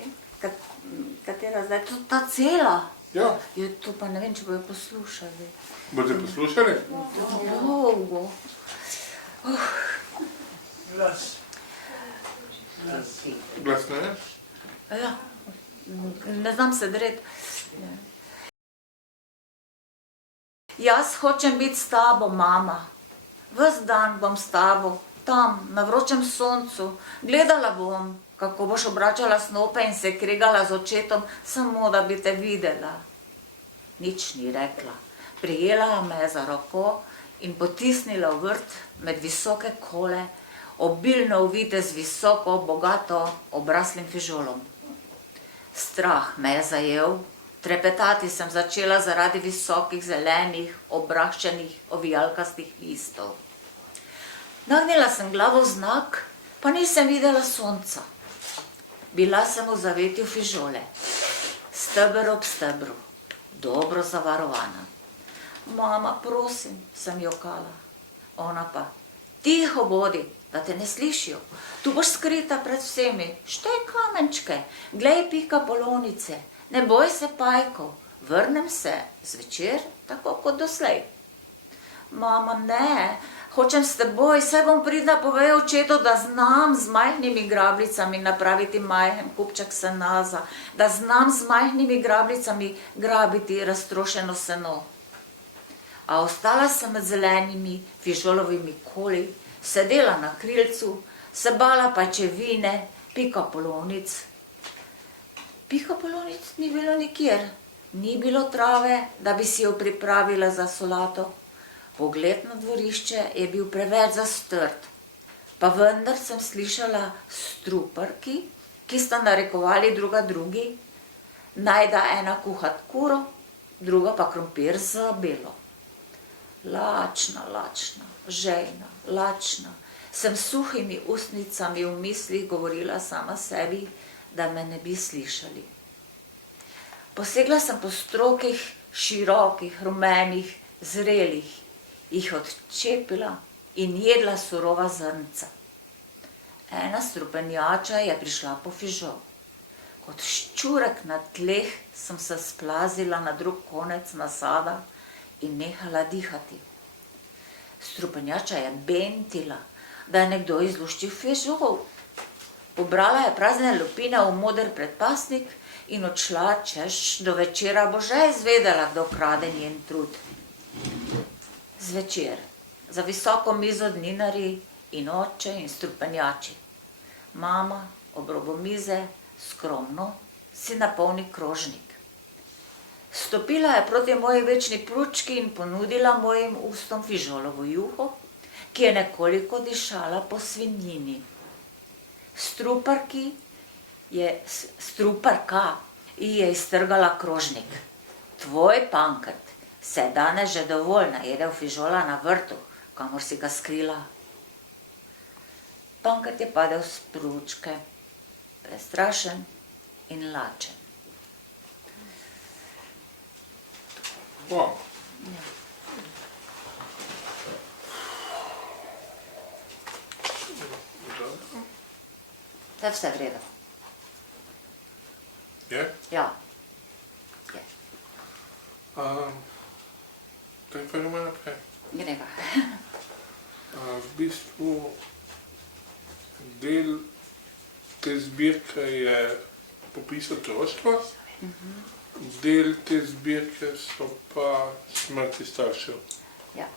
Katera zdaj? Ta cela. Ja, Jo, to pa ne vem, če bojo poslušali. boste poslušali? Dolgo. Glasneje? Ja, ne znam se dreti. Jaz hočem biti s tabo, mama. Ves dan bom s tabo, tam, na vročem soncu. Gledala bom, kako boš obračala snope in se kregala z očetom, samo da bi te videla. Nič ni rekla. Prijela me je za roko in potisnila v vrt med visoke kole, obilno uvite z visoko, bogato obraslim fižolom. Strah me je zajel, trepetati sem začela zaradi visokih, zelenih, obraščenih, ovijalkastih listov. Nagnila sem glavo v znak, pa nisem videla sonca. Bila sem v zavetju fižole, steber ob stebru, dobro zavarovana. Mama, prosim, sem jokala. Ona pa, tiho bodi, da te ne slišijo. Tu boš skrita pred vsemi. Štej kamenčke, glej pika polonice. Ne boj se pajkov, vrnem se zvečer, tako kot doslej. Mama, ne, hočem s teboj, saj bom pridna povedal očetu, da znam z majhnimi grabljicami napraviti majhen kupček senaza, da znam z majhnimi grabljicami grabiti raztrošeno seno. A ostala sem med zelenimi fižolovimi koli, sedela na krilcu, se bala pajčevine, pika polonic. Pika polonic ni bilo nikjer, ni bilo trave, da bi si jo pripravila za solato. Pogled na dvorišče je bil preveč zastrt, pa vendar sem slišala struparki, ki sta narekovali druga drugi, naj da ena kuhat kuro, druga pa krompir z belo. Lačna, lačna, žejna, lačna, sem s suhimi ustnicami v mislih govorila sama sebi, da me ne bi slišali. Posegla sem po strokih, širokih, rumenih, zrelih, jih odčepila in jedla surova zrnca. Ena strupenjača je prišla po fižol. Kot ščurek na tleh sem se splazila na drug konec nasada in nehala dihati. Strupenjača je bentila, da je nekdo izluščil fižol. Pobrala je prazne lupine v moder predpasnik in odšla, češ do večera bo že izvedela, kdo krade njen trud. Zvečer, za visoko mizo dninarji in oče in strupenjači. Mama ob robu mize skromno si napolni krožnik. Stopila je proti moji večni pručki in ponudila mojim ustom fižolovo juho, ki je nekoliko dišala po svinjini. Struparka ji je iztrgala krožnik. Tvoj Pankrt se je danes že dovolj najedel fižola na vrtu, kamor si ga skrila. Pankrt je padel s pručke, prestrašen in lačen. Wow. To je vse v redu. Je? Ja. Je. Kaj pa gremo naprej? Greva. V bistvu del te zbirke je popis otroštva, del te zbirke so pa smrti staršev. Ja.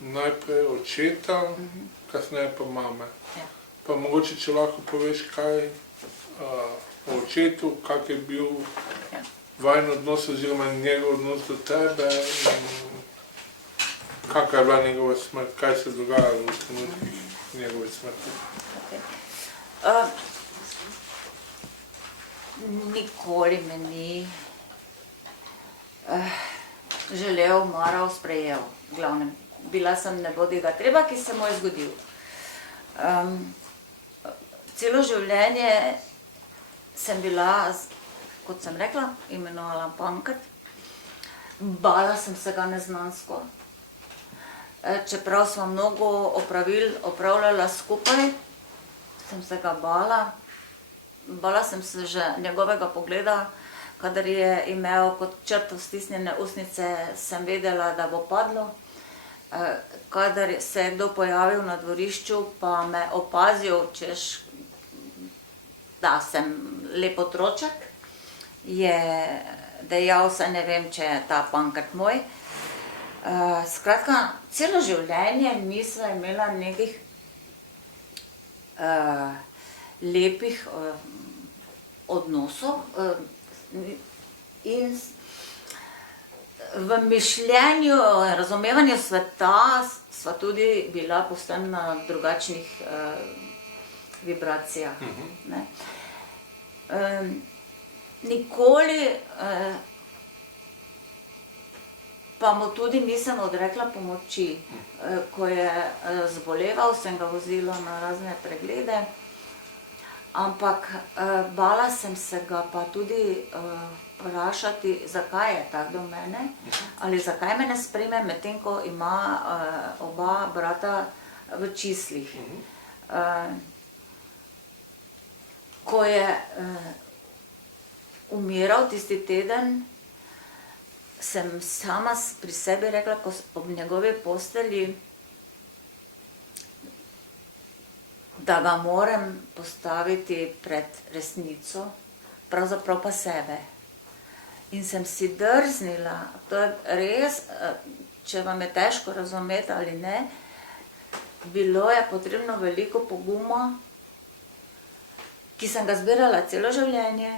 Najprej očeta, kasneje pa mame. Ja. Pa mogoče, če lahko poveš kaj o očetu, kak je bil vajen odnos oziroma njegov odnos do tebe in kakva je bila njegova smrt, kaj se je dogajalo v trenutkih njegove smrti. Okay. Nikoli me ni želel, maral, sprejel. V glavnem, bila sem nebodiga treba, ki se mu je zgodil. Celo življenje sem bila, kot sem rekla, imenovala Pankrt. Bala sem se ga neznansko. Čeprav smo mnogo opravil opravljala skupaj, sem se ga bala. Bala sem se že njegovega pogleda, kadar je imel kot črto stisnjene ustnice, sem vedela, da bo padlo. Kadar se je kdo pojavil na dvorišču, pa me opazil, češ, da sem lep otroček, je dejal, saj ne vem, če je ta Pankrt moj. Skratka, celo življenje nisva imela nekih lepih odnosov in v mišljenju, razumevanju sveta sva tudi bila povsem na drugačnih vibracijah. Ne. Nikoli pa mu tudi nisem odrekla pomoči. Ko je zboleval, sem ga vozila na razne preglede, ampak bala sem se ga pa tudi vprašati, zakaj je tak do mene, ali zakaj me ne sprejme, medtem ko ima oba brata v čislih. Ko je umiral tisti teden, sem sama pri sebi rekla, ko ob njegovi postelji, da ga moram postaviti pred resnico, pravzaprav pa sebe. In sem si drznila, to je res, če vam je težko razumeti ali ne, bilo je potrebno veliko poguma, ki sem ga zbirala celo življenje,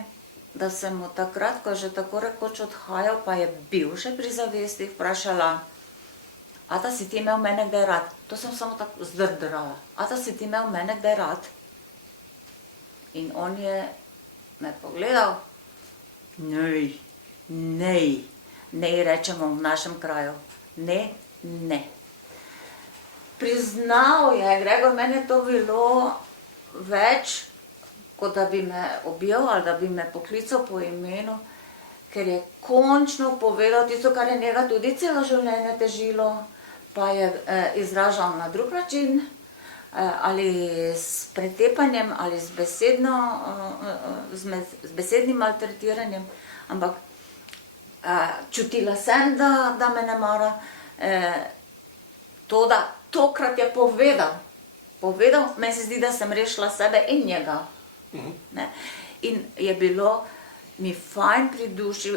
da sem mu takrat, ko je že tako rekoč odhajal, pa je bil še pri zavesti, vprašala, ata si ti imel mene kdaj rad? To sem samo tako zdrdrala. Ata si ti imel mene kdaj rad? In on je me pogledal, nej, nej, nej rečemo v našem kraju, ne, ne. Priznal je, Gregor, meni je to bilo več, kot da bi me objel ali da bi me poklical po imenu, ker je končno povedal tisto, kar je njega tudi celo življenje težilo, pa je izražal na drug način, ali s pretepanjem, ali z besednim maltretiranjem, ampak čutila sem, da me ne mara, to, da tokrat je povedal, meni se zdi, da sem rešila sebe in njega. Ne? In je bilo mi fajn pri duši,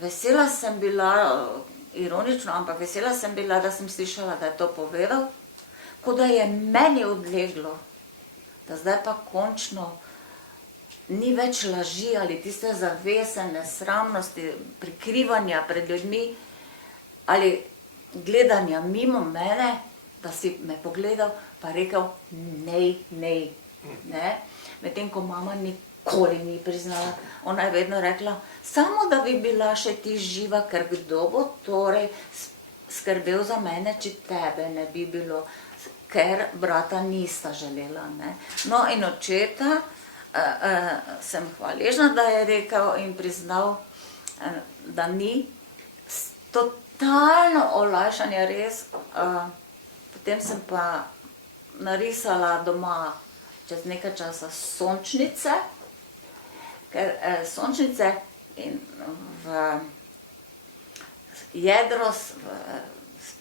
vesela sem bila, ironično, ampak vesela sem bila, da sem slišala, da je to povedal, kot da je meni odleglo, da zdaj pa končno ni več laži ali tiste zavese, nesramnosti, prikrivanja pred ljudmi ali gledanja mimo mene, da si me pogledal pa rekel nej, nej, ne. Medtem ko mama nikoli ni priznala, ona je vedno rekla, samo da bi bila še ti živa, ker kdo bo torej skrbel za mene, če tebe ne bi bilo, ker brata nista želela. Ne? No in očeta sem hvaležna, da je rekel in priznal, da ni totalno olajšanje res. Potem sem pa narisala doma čez nekaj časa sončnice, ker sončnice in v jedro,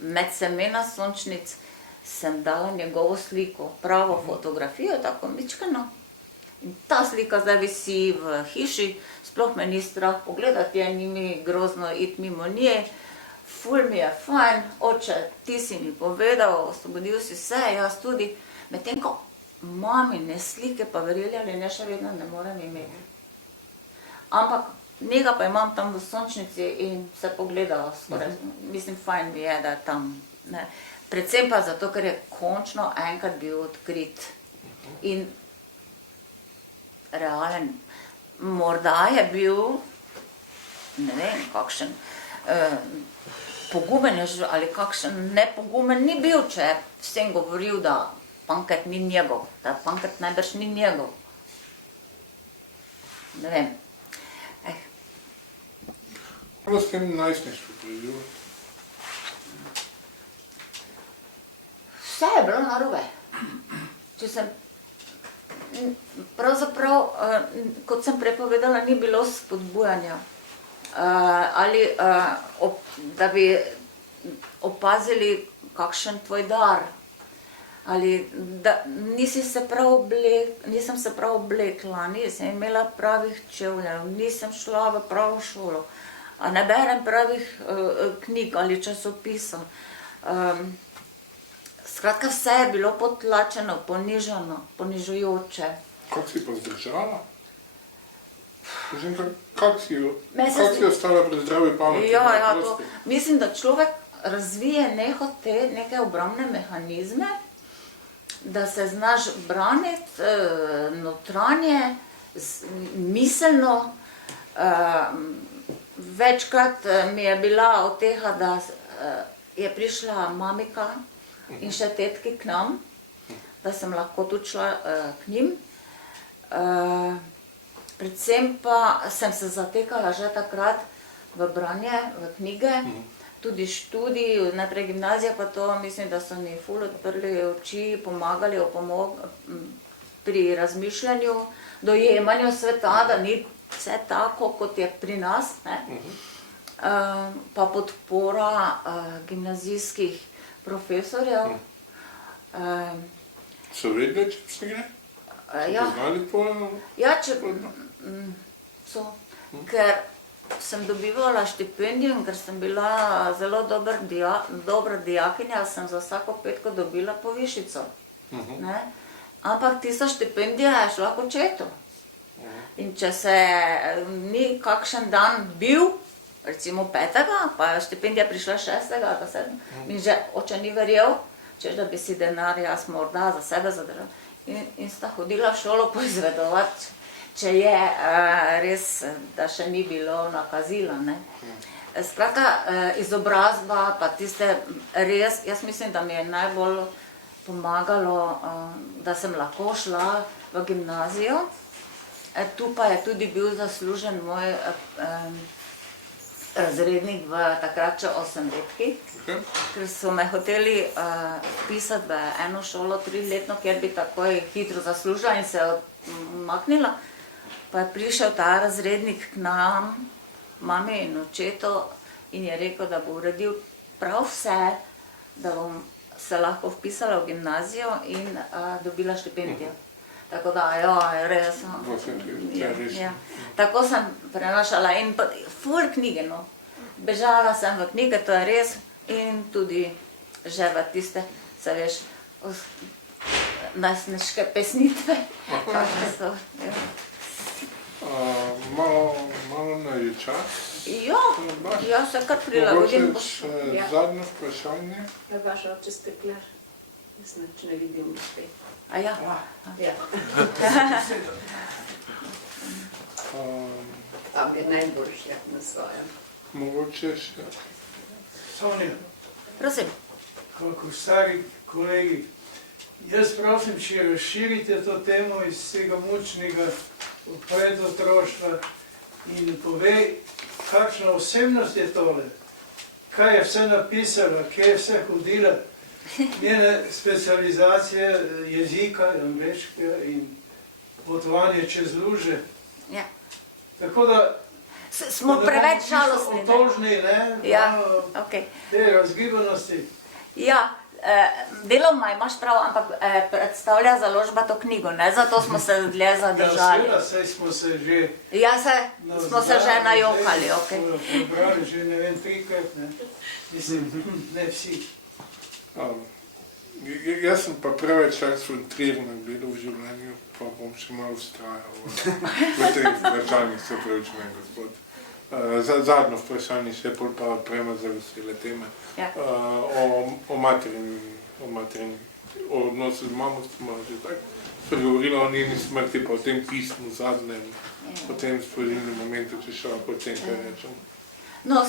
med semena sončnic sem dala njegovo sliko, pravo fotografijo, tako mičkano. In ta slika zdaj visi v hiši, sploh me ni strah pogledati, ni mi grozno iti mimo nje, ful mi je fajn, oče, ti si mi povedal, osvobodil si se, jaz tudi, medtem ko mamine slike pa verjeli ali ne, še vedno ne morem imeti. Ampak njega pa imam tam v sončnici in se pogledala skoraj. Mislim, fajn mi je, da je tam. Ne. Predvsem pa zato, ker je končno enkrat bil odkrit. In realen, morda je bil, ne vem, kakšen pogumen ali kakšen nepogumen ni bil, če je vsem govoril, da Pankrt ni njegov, da Pankrt najbrž ni njegov. Ne vem. Kako s tem najstništvu preživljati? Vse je bilo narobe. Če sem pravzaprav, kot sem prepovedala, ni bilo spodbujanja. Ali da bi opazili, kakšen tvoj dar. Ali da nisem se prav oblekla, nisem imela pravih čevljev, nisem šla v pravo šolo, a ne berem pravih knjig ali časopisov. Skratka, vse je bilo potlačeno, ponižano, ponižujoče. Kako si pa zdržala? Kako si ostala pri zdravi pameti? Ja, mislim, da človek razvije nehote neke obrambne mehanizme, da se znaš braniti notranje, miselno. Večkrat mi je bila od tega, da je prišla mamika in še tetki k nam, da sem lahko tudi šla k njim. Predvsem pa sem se zatekala že takrat v branje, v knjige, tudi študij, najprej gimnazija, pa to mislim, da so mi ful odprli oči, pomagali pri razmišljanju, dojemanju sveta, da ni vse tako, kot je pri nas, ne? Pa podpora gimnazijskih profesorjev. So vedeli, če se gre? Ja. Ja, so, ker sem dobivala štipendijo in ker sem bila zelo dobra dijakinja, sem za vsako petko dobila povišico. Ampak tista štipendija je šla k očetu. In če se ni kakšen dan bil, recimo 5., pa je štipendija prišla 6. ali 7. in že oče ni verjel, češ da bi si denar jaz morda za sebe zadržal. In sta hodila v šolo poizvedovati, če je res, da še ni bilo nakazila. Skratka, izobrazba, pa tiste res, jaz mislim, da mi je najbolj pomagalo, da sem lahko šla v gimnazijo. Tu pa je tudi bil zaslužen moj razrednik v takrat še 8-letki, ker so me hoteli vpisati v eno šolo 3-letno, kjer bi takoj hitro zaslužila in se odmaknila. Pa je prišel ta razrednik k nam, mami in očetu, in je rekel, da bo uredil prav vse, da bom se lahko vpisala v gimnazijo in dobila štipendijo. Tako da, res. Tako sem prenašala in ful knjige, no. Bežala sem v knjige, to je res, in tudi že v tiste, se veš, najstniške pesnitve, kakšne so. Malo na je čas. Ja, se kar prilagodim. Mogoče zadnje vprašanje. Da vaš oče steklar, jaz ne vidim spet. A ja? Ja. Tam je najboljše na svojem. Mogoče še. Sonja, Prosim. kako stari kolegi, jaz prosim, če razširite to temo iz tega mučnega predotroštva in povej, kakšna osebnost je tole, kaj je vse napisala, kje je vse hodila, njene specializacije jezika, angleškega in potovanje čez luže. Ja. Tako da Smo preveč žalostni. otožni, ne? Ja, Malo okej. te razgibanosti. Ja, deloma imaš prav, ampak predstavlja založba to knjigo, ne? Zato smo se dlje zadržali. Ja, seveda, saj smo se že... Ja, smo se že najokali, okej. Prebrali že ne vem 3-krat, ne? Mislim, ne vsi. Jaz sem pa preveč frustriran gledal v življenju, pa bom še malo vztrajal v teh vprašanjih, se pravičujem, gospod. Zadnjo vprašanje še, pol pa prema za vesele teme. O materini, o odnosu z mamo smo že tako spregovorila o njeni smrti, pa o tem pismu zadnjem, o tem sporednem momentu, če še lahko o tem kaj rečem. No,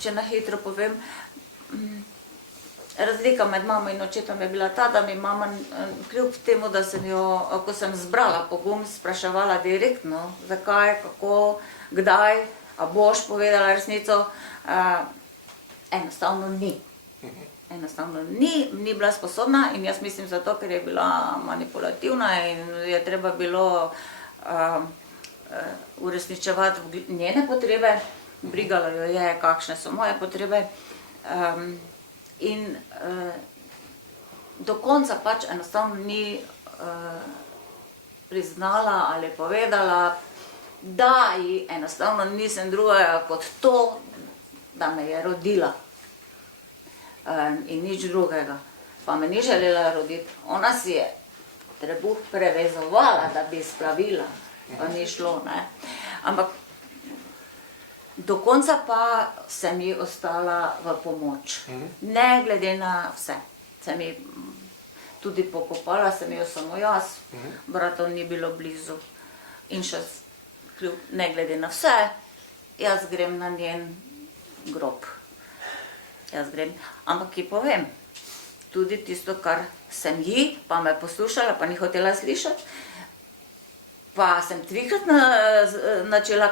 če na hitro povem, razlika med mamo in očetom je bila ta, da mi mama kljub temu, da sem jo, ko sem zbrala pogum, spraševala direktno, zakaj, kako, kdaj, a boš povedala resnico, enostavno ni. enostavno ni bila sposobna in jaz mislim zato, ker je bila manipulativna in je treba bilo uresničevati njene potrebe, brigalo jo je, kakšne so moje potrebe in do konca pač enostavno ni priznala ali povedala, da ji enostavno nisem drugega kot to, da me je rodila. In nič drugega. Pa me ni želela roditi. Ona si je trebuh prevezovala, da bi splavila. Pa ni šlo, ne. Ampak do konca pa sem ji ostala v pomoč. Ne glede na vse. Sem ji tudi pokopala, sem jo samo jaz. Bratov ni bilo blizu. In še ne glede na vse, jaz grem na njen grob. Jaz grem, ampak ji povem, tudi tisto, kar sem ji, pa me poslušala, pa ni hotela slišati, pa sem trikrat načela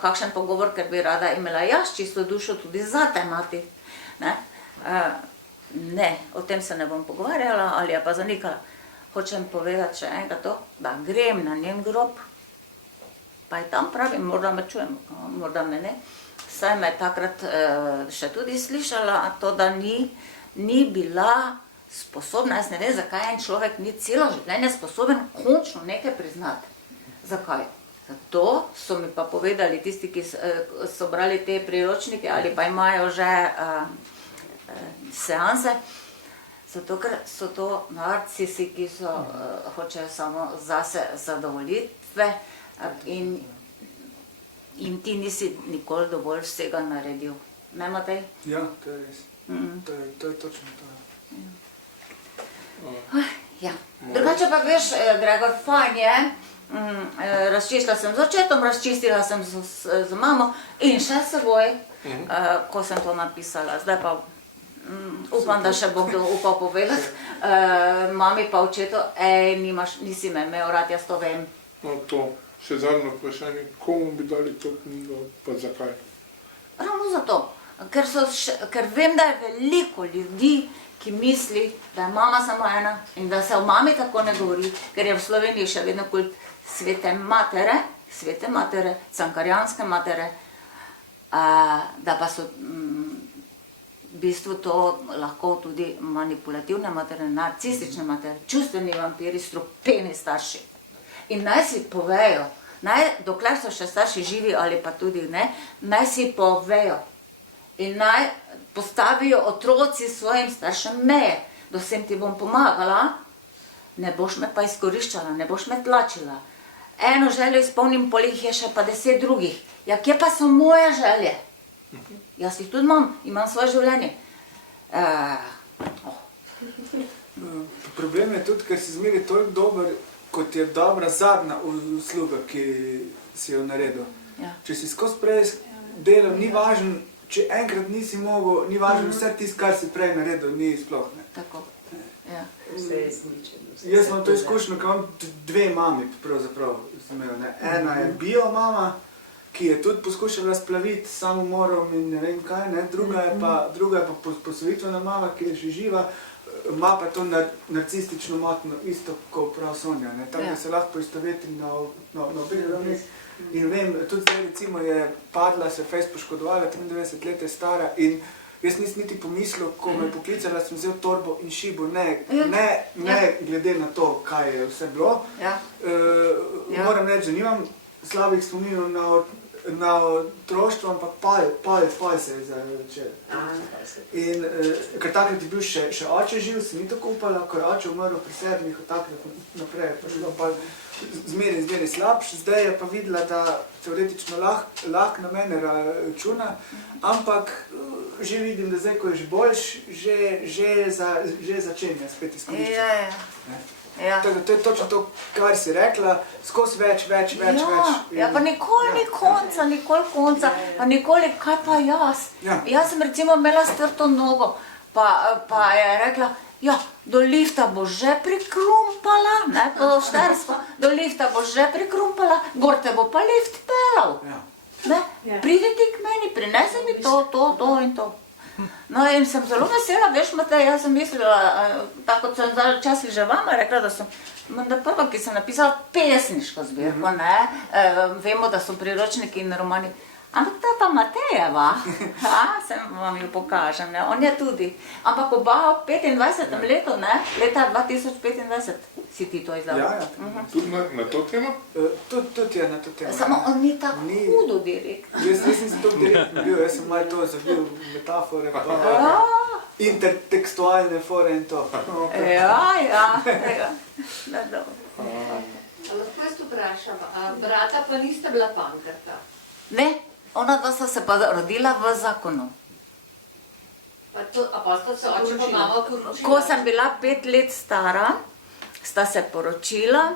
kakšen pogovor, ker bi rada imela jaz čisto dušo tudi zate, mati. Ne, o tem se ne bom pogovarjala ali je pa zanikala. Hočem povedati še enkrat to, da grem na njen grob, pa je tam pravim, morda me čujem, morda me ne. Saj me takrat še tudi slišala, to, da ni bila sposobna, jaz ne vem, zakaj en človek ni celo življenje sposoben končno nekaj priznati. Zakaj? Zato so mi pa povedali tisti, ki so brali te priročnike ali pa imajo že seanse, zato ker so to narcisi, ki hočejo samo zase zadovoljitve in ti nisi nikoli dovolj vsega naredil. Ne, Matej? Ja, to je res. To je točno to. Ja. Drugače pa veš, Gregor, fajn je, razčistila sem z očetom, razčistila sem z mamo in še s seboj, ko sem to napisala. Zdaj pa upam, da še bo kdo upal povedati, mami pa očetu, nisi me imel rad, jaz to vem. No to, še zadnje vprašanje, komu bi dali to knjigo, pa zakaj? Ravno zato, ker vem, da je veliko ljudi, ki misli, da je mama samo ena in da se o mami tako ne govori, ker je v Sloveniji še vedno kult svete matere, cankarjanske matere, da pa so v bistvu to lahko tudi manipulativne matere, narcistične matere, čustveni vampiri, strupeni starši. In naj si povejo, dokler so še starši živi ali pa tudi ne, naj si povejo in naj postavijo otroci svojim staršem meje. Do sem ti bom pomagala, ne boš me pa izkoriščala, ne boš me tlačila. Eno željo izpolnim, polih je še pa 10 drugih. Ja, kje pa so moje želje? Jaz jih tudi imam svoje življenje. Problem je tudi, ker si zmeri toliko dober, kot je dobra zadnja usluga, ki si jo naredil. Če si skozi prej delal, ni važno, če enkrat nisi mogel, ni važno vse tisto, kar si prej naredil, ni sploh. Tako, ja. Vse je izničeno. Jaz imam to izkušnjo, ker imam 2 mami, pravzaprav. Ena je bio mama, ki je tudi poskušala splaviti s samomorom in ne vem kaj, druga je pa posvojitvena mama, ki je še živa, ima pa to narcistično motnjo, isto kot prav Sonja, tako da se lahko poistoveti na obeh ravneh. In vem, tudi zdaj recimo je padla, se fejst poškodovala, 93 let je stara in jaz nisem niti pomislil, ko me poklicala, sem vzel torbo in šibo, ne glede na to, kaj je vse bilo. Moram reči, da nimam slabih spominov na otroštvo, ampak pal se je začel. In ker takrat je bil še oče živ, se ni tako upala, ko je oče umrl pri 7, od takrat naprej je prišlo pal zmeri slabš, zdaj je pa videla, da teoretično lahko na mene računa, ampak že vidim, da zdaj, ko je že boljš, že začenja spet izkoriščati. To je točno to, kar si rekla, skozi več. Ja, pa nikoli konca, pa nikoli, kaj pa jaz? Jaz sem recimo imela strto nogo, pa je rekla, ja, do lifta bo že prikrumpala, po štajersko, do lifta bo že prikrumpala, gor te bo pa lift pelal. Pridi ti k meni, prinesi mi to in to. No in sem zelo vesela, veš, Matej, jaz sem mislila, tako kot sem zdaj včasih že vama rekla, da sem menda prva, ki sem napisala pesniško zbirko, ne, vemo, da so priročniki in romani, ampak ta pa Matejeva, sem vam jo pokažem, ne, on je tudi, ampak oba v 25. letu, ne, leta 2025 si ti to izdal. Ja. Tudi na to temo? Tudi je na to temo. Samo on ni tako Ni. hudo direkt. Jaz nisem tako direktno bil, jaz sem malo to zabil metafore, pa intertekstualne fore in to. Ja. Ne, dobro. Lahko jaz vprašam, brata pa nista bila Pankrta? Ne, ona dva sta se pa rodila v zakonu. A pa sta se oče pa mama poročila? Ko sem bila 5 let stara, sta se poročila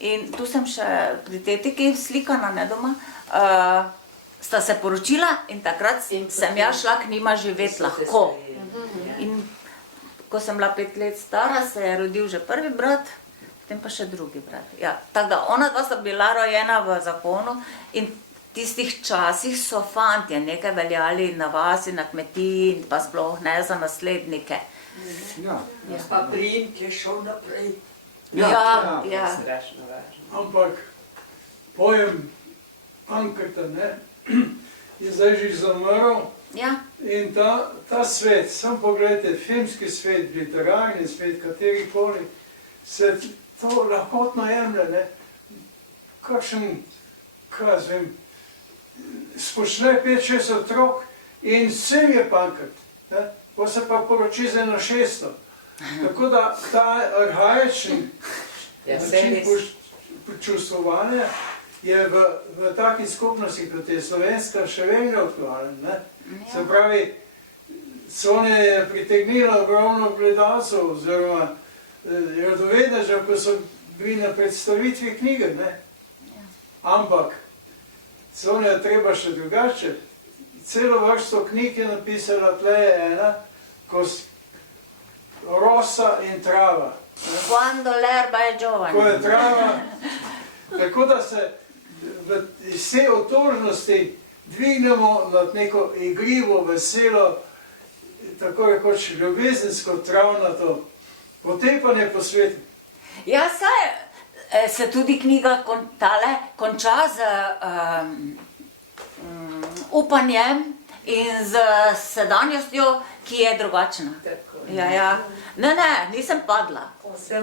in tu sem še pri tetiki slikana, ne doma, sta se poročila in takrat sem jaz šla k njima živeti lahko. In ko sem bila 5 let stara, se je rodil že prvi brat, potem pa še drugi brat. Ja, tako da ona dva sta bila rojena v zakonu in v tistih časih so fantje nekaj veljali na vasi, na kmetiji in pa sploh ne za naslednike. Ja. Pa priimek je šel naprej. Ja. Strašno važno. Ampak pojem Pankrta, ne, je zdaj že zamrl Ja. in ta svet, samo pogledajte, filmski svet, literarni svet, katerikoli, se to lahkotno jemlje, ne. Kakšen, kaj jaz vem, spočne 5-6 otrok in vsem je Pankrt, ne. Pa se pa poroči z eno 600. Tako da ta arhaični način počustvovanja je v takih skupnosti, kot je slovenska, še vedno aktualen. Se pravi, Sonja je pritegnila ogromno gledalcev oziroma radovednežev, ko so bili na predstavitvi knjige. Ampak Sonja je treba še drugače. Celo vrsto knjig je napisala, tle je ena, Rosa in trava. Quando l'erba è giovane. Ko je trava. Tako da se iz te otožnosti dvignemo nad neko igrivo, veselo, tako rekoč ljubezensko, travnato potepanje po svetu. Ja, saj se tudi knjiga konča z upanjem in z sedanjostjo, ki je drugačna. Ja. Ne, nisem padla.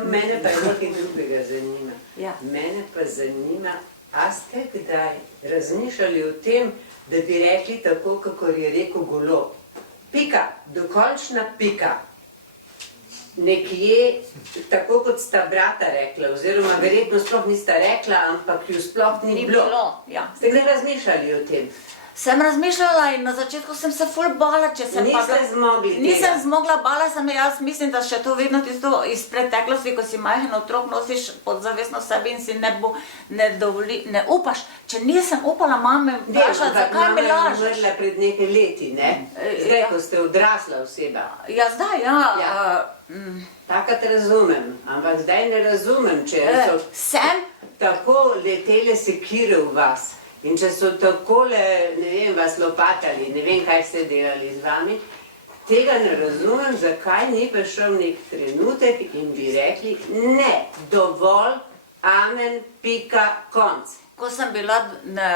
Mene pa nekaj drugega zanima. Ja. Mene pa zanima, a ste kdaj razmišljali o tem, da bi rekli tako, kakor je rekel Golob. Pika, dokončna pika. Nekje, tako kot sta brata rekla, oziroma verjetno sploh nista rekla, ampak ju sploh ni bilo. Ja. Ste kdaj razmišljali o tem? Sem razmišljala in na začetku sem se ful bala, če sem Niste zmogli tega? Nisem zmogla, bala sem, jaz mislim, da še to vedno tisto iz preteklosti, ko si majhen otrok nosiš podzavestno sebi in si ne upaš. Če nisem upala mame vprašati, zakaj mi Mama je lažeš? umrla pred nekaj leti, ne? Zdaj, ko ste odrasla oseba. Ja, zdaj, Takrat razumem, ampak zdaj ne razumem, če so Sem, tako letele sekire v vas in če so takole, ne vem, vas lopatali, ne vem, kaj ste delali z vami, tega ne razumem, zakaj ni prišel nek trenutek in bi rekli, ne, dovolj, amen, pika, konc. ko sem bila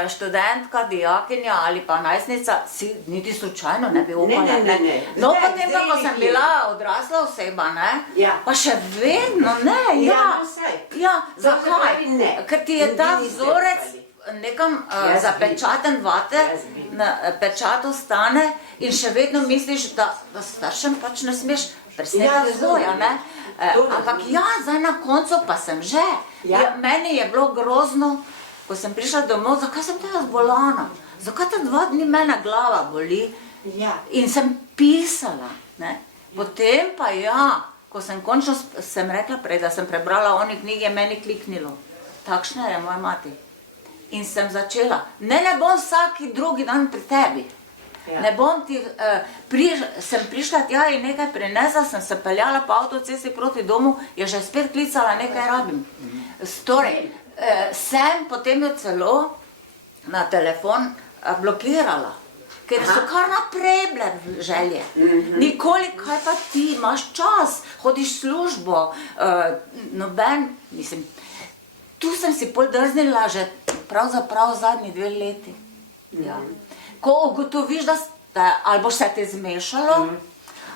študentka, dijakinja ali pa najstnica, si niti slučajno ne bi upala. Ne. No, Zdaj, potem pa, ko sem nekje. bila odrasla oseba, ne, Ja. pa še vedno ne, Ja, no, saj. Ja, To se zakaj? pravi ne. Ker ti je In ta vi niste vzorec upali. nekam Jaz bi. zapečaten vate, Jaz bi. na pečatu stane in še vedno misliš, da staršem pač ne smeš presneti Ja, vzgoja, ne. To razumem. Ampak ja, zdaj na koncu pa sem že. Ja. Meni je bilo grozno, ko sem prišla domov, zakaj sem jaz bolana? Zakaj te 2 dni mene glava boli? Ja. In sem pisala. Ne? Potem pa ja, ko sem končno sem rekla prej, da sem prebrala oni knjigi, je meni kliknilo. Takšna je moja mati. In sem začela, ne bom vsaki drugi dan pri tebi. Ja. Ne bom ti, sem prišla tja in nekaj prinesla, sem se peljala po avtocesti proti domu, je že spet klicala, nekaj rabim. Torej, sem potem jo celo na telefon blokirala, ker so kar naprej bile želje. Nikoli, kaj pa ti, imaš čas, hodiš v službo, noben, mislim, tu sem si pol drznila že pravzaprav zadnji 2 leti. Ja. Ko ugotoviš, da ali boš se te zmešalo,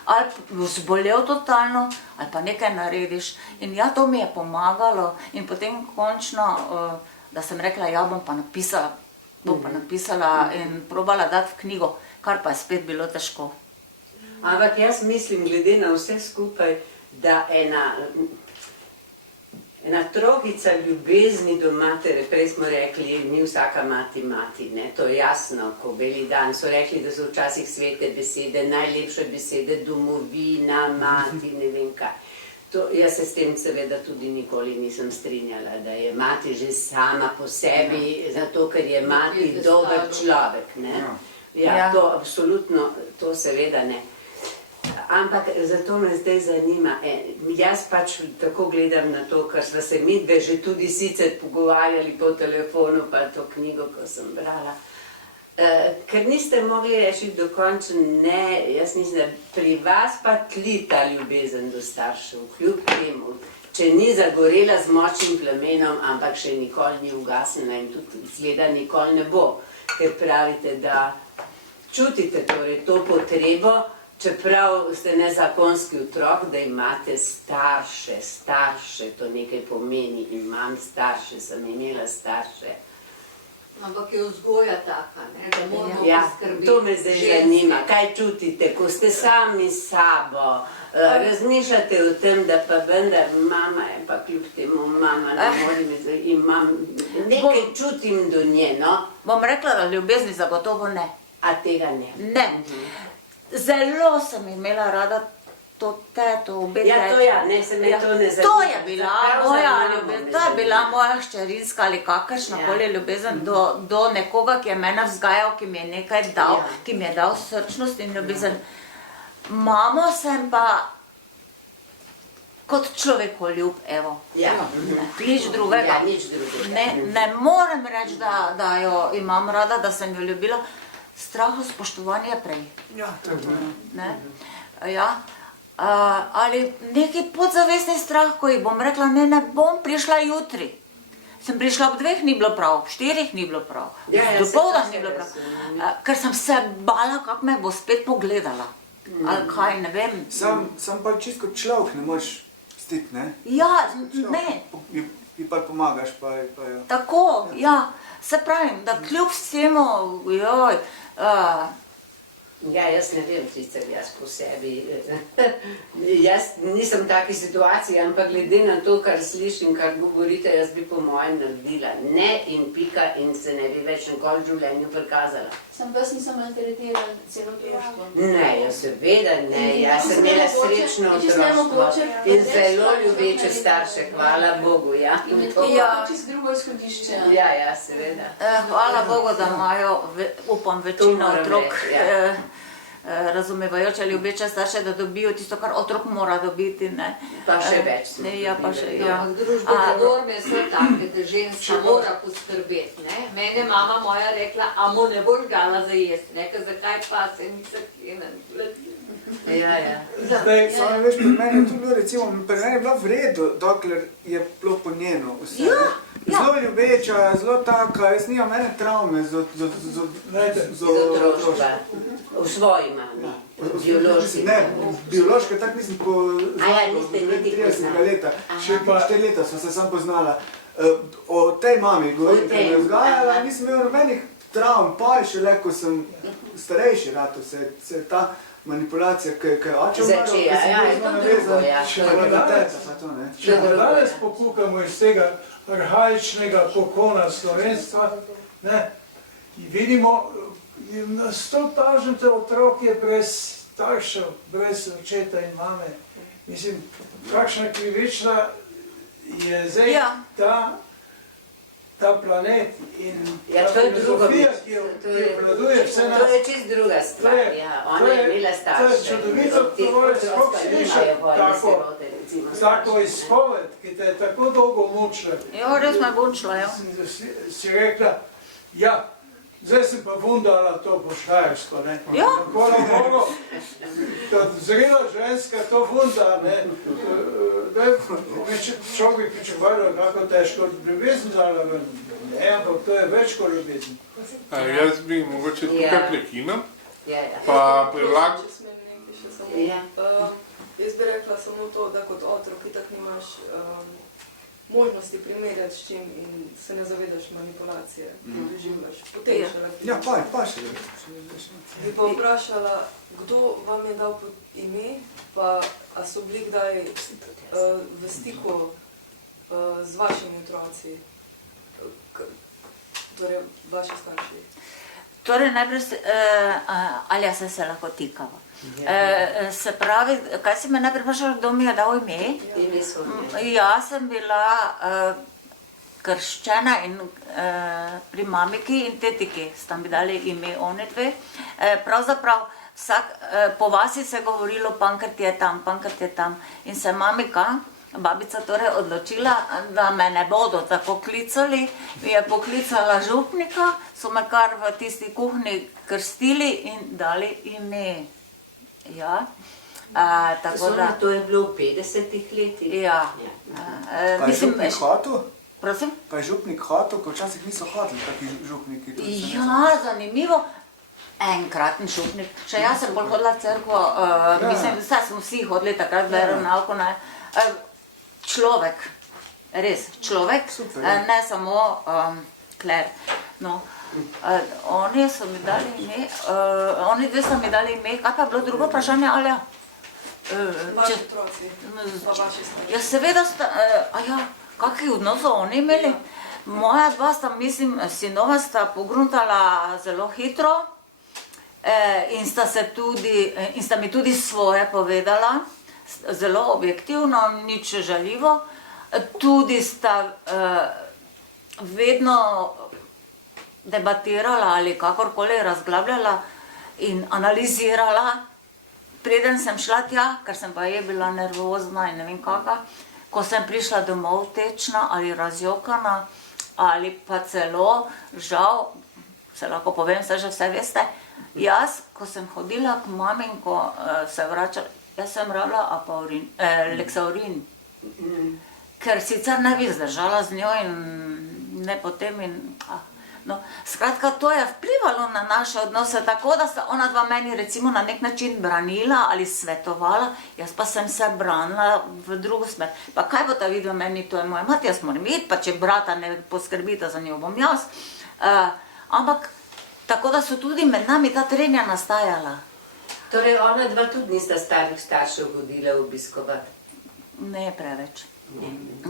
ali boš zbolel totalno, ali pa nekaj narediš. In ja, to mi je pomagalo in potem končno, da sem rekla, ja, bom pa napisala in probala dati v knjigo, kar pa je spet bilo težko. Ampak jaz mislim, glede na vse skupaj, da ena trohica ljubezni do matere, prej smo rekli, ni vsaka mati, ne, to je jasno, ko beli dan so rekli, da so včasih svete besede, najlepše besede, domovina, mati, ne vem kaj. Jaz se s tem seveda tudi nikoli nisem strinjala, da je mati že sama po sebi, zato ker je mati dober človek, ne. Ja, to absolutno, to seveda ne. Ampak zato me zdaj zanima, jaz pač tako gledam na to, ker sva se midve že tudi sicer pogovarjali po telefonu, pa to knjigo, ko sem brala. Ker niste mogli reči dokončno ne, jaz mislim, da pri vas pa tli ta ljubezen do staršev, kljub temu, če ni zagorela z močnim plamenom, ampak še nikoli ni ugasnila in tudi izgleda nikoli ne bo, ker pravite, da čutite torej to potrebo, čeprav ste nezakonski otrok, da imate starše, to nekaj pomeni, imam starše, sem imela starše. Ampak je vzgoja taka, ne, da moramo poskrbeti. To me zdaj zanima, kaj čutite, ko ste sami s sabo, razmišljate o tem, da pa vendar mama je pa kljub temu mama, ne moram zdaj, imam, nekaj čutim do nje, no? Bom rekla, da ljubezni zagotovo ne. A tega ne? Ne. Zelo sem imela rada to teto, obe tete. Ja, to ja, ne, se me to ne zanima. To je bila moja ljubezen, to je bila moja hčerinska ali kakršnakoli ljubezen do nekoga, ki je mene vzgajal, ki mi je nekaj dal, ki mi je dal srčnost in ljubezen. Mamo sem pa kot človekoljub, evo. Nič drugega. Ne morem reči, da jo imam rada, da sem jo ljubila. Strahu spoštovanje prej. Ja, tako. Ali neki podzavestni strah, ko ji bom rekla, ne bom prišla jutri. Sem prišla ob 2, ni bilo prav, ob 4 ni bilo prav, dopoldan ni bilo prav. Ker sem se bala, kako me bo spet pogledala. Ali kaj, ne vem. Sam pa čisto kot človek ne moreš stiti, ne? Ja, ne. Ji pa pomagaš, pa jo. Tako, ja. Se pravim, da kljub vsemu, joj, Ja, jaz ne vem, sicer jaz po sebi. Jaz nisem v taki situaciji, ampak glede na to, kar slišim, kar govorite, jaz bi po mojem naredila ne in pika in se ne bi več nikoli v življenju prikazala. Sem vas nisem maltretirala celo otroštvo. Ne, jaz seveda ne, jaz sem imela srečno otroštvo in zelo ljubeče starše, hvala Bogu, ja. In je tako čisto drugo izhodišče. Ja, seveda. Hvala Bogu, da imajo, upam, večina otrok razumevajoče, ljubeče starše, da dobijo tisto, kar otrok mora dobiti, ne. Pa še več. Ja, pa še, ja. Družbene norme so take, da ženska mora poskrbeti, ne. Mene mama moja rekla, a mu ne boš dala za jesti, ne, ker zakaj pa se nisem kjena gledila. Ja. Samo veš, pri meni je to bilo, recimo, pri meni je bilo v redu, dokler je bilo po njeno vse. Zelo ljubeča, zelo taka, jaz nimam ene travme z otroštva. V svoji mami, biološki. Ne, biološke tak nisem poznala, niste niti 30 leta, še 4 leta sva se sam poznala. O tej mami govorim, ki me je vzgajala, nisem imel nobenih travm, pa šele, ko sem starejši rato, se je ta manipulacija, ki je oče umrl, ki sem bil navezan, še danes pokukamo iz tega arhaičnega kokona slovenstva, in vidimo, na 100 otroke brez staršev, brez očeta in mame. Mislim, kakšna krivična je zdaj ta planet in ta filozofija, ki jo obvladuje vse nas. To je čist druga stvar, ona je imela starše. To je čudovito, to je sploh slišati tako izpoved, ki te je tako dolgo mučila. Jo, res me mučila, jo. Si rekla, ja, Zdaj sem pa vundala to po štajersko, ne. Ja. Hvala Bogu, da zrela ženska to vunda, ne. Človek bi pričakoval, kako težko ljubezen dala ven. Ne, ampak to je več kot ljubezen. Jaz bi mogoče tukaj Ja. prekinil, Ja, ja. pa predlagam. Če smem nekaj še samo. Ja. Jaz bi rekla samo to, da kot otrok itak nimaš možnosti primerjati s čim in se ne zavedaš manipulacije, ki jo doživljaš. Potem Ja. šele Ja, priznaš. pa še. Bi pa vprašala, kdo vam je dal ime, pa a so bili kdaj v stiku z vašimi otroci, torej vaši starši? Torej, najprej, Alja, se lahko tikava. Se pravi, kaj si me najprej vprašala, kdo mi je dal ime? Ime so me. Jaz sem bila krščena in pri mamiki in tetiki sta mi dali ime one dve. Pravzaprav po vasi se je govorilo, Pankrt je tam, Pankrt je tam. In se mamika, babica torej odločila, da me ne bodo tako klicali. Je poklicala župnika, so me kar v tisti kuhinji krstili in dali ime. Ja, tako da... To je bilo v 50-ih letih. Ja. Pa je župnik hotel? Prosim? Pa je župnik hotel, ko včasih niso hoteli taki župniki. Ja, zanimivo. Enkraten župnik. Še jaz sem bolj hodila v cerkvo, mislim, da smo vsi hodili takrat v veronauko. Človek, res, človek, ne samo kler. No, oni so mi dali ime, oni dve so mi dali ime, kaj pa je bilo drugo vprašanje, Alja? Vaši otroci, pa vaši starši. Ja, seveda sta, kakšni odnos so oni imeli? Moja dva sta, mislim, sinova sta pogruntala zelo hitro in sta mi tudi svoje povedala, zelo objektivno, nič žaljivo. Tudi sta vedno debatirala ali kakorkoli razglabljala in analizirala. Preden sem šla tja, ker sem pa je bila nervozna in ne vem kakva, ko sem prišla domov tečna ali razjokana, ali pa celo, žal, se lahko povem, se že vse veste, jaz, ko sem hodila k mami in ko se vračala, jaz sem rabila Lexaurin, ker sicer ne bi zdržala z njo in ne potem in... No, skratka, to je vplivalo na naše odnose, tako da sta ona dva meni recimo na nek način branila ali svetovala, jaz pa sem se branila v drugo smer. Pa kaj bo ta videla meni, to je moja mati, jaz moram iti, pa če brata ne poskrbita za njo, bom jaz. Ampak tako da so tudi med nami ta trenja nastajala. Torej, ona dva tudi nista starih staršev hodila obiskovati? Ne preveč.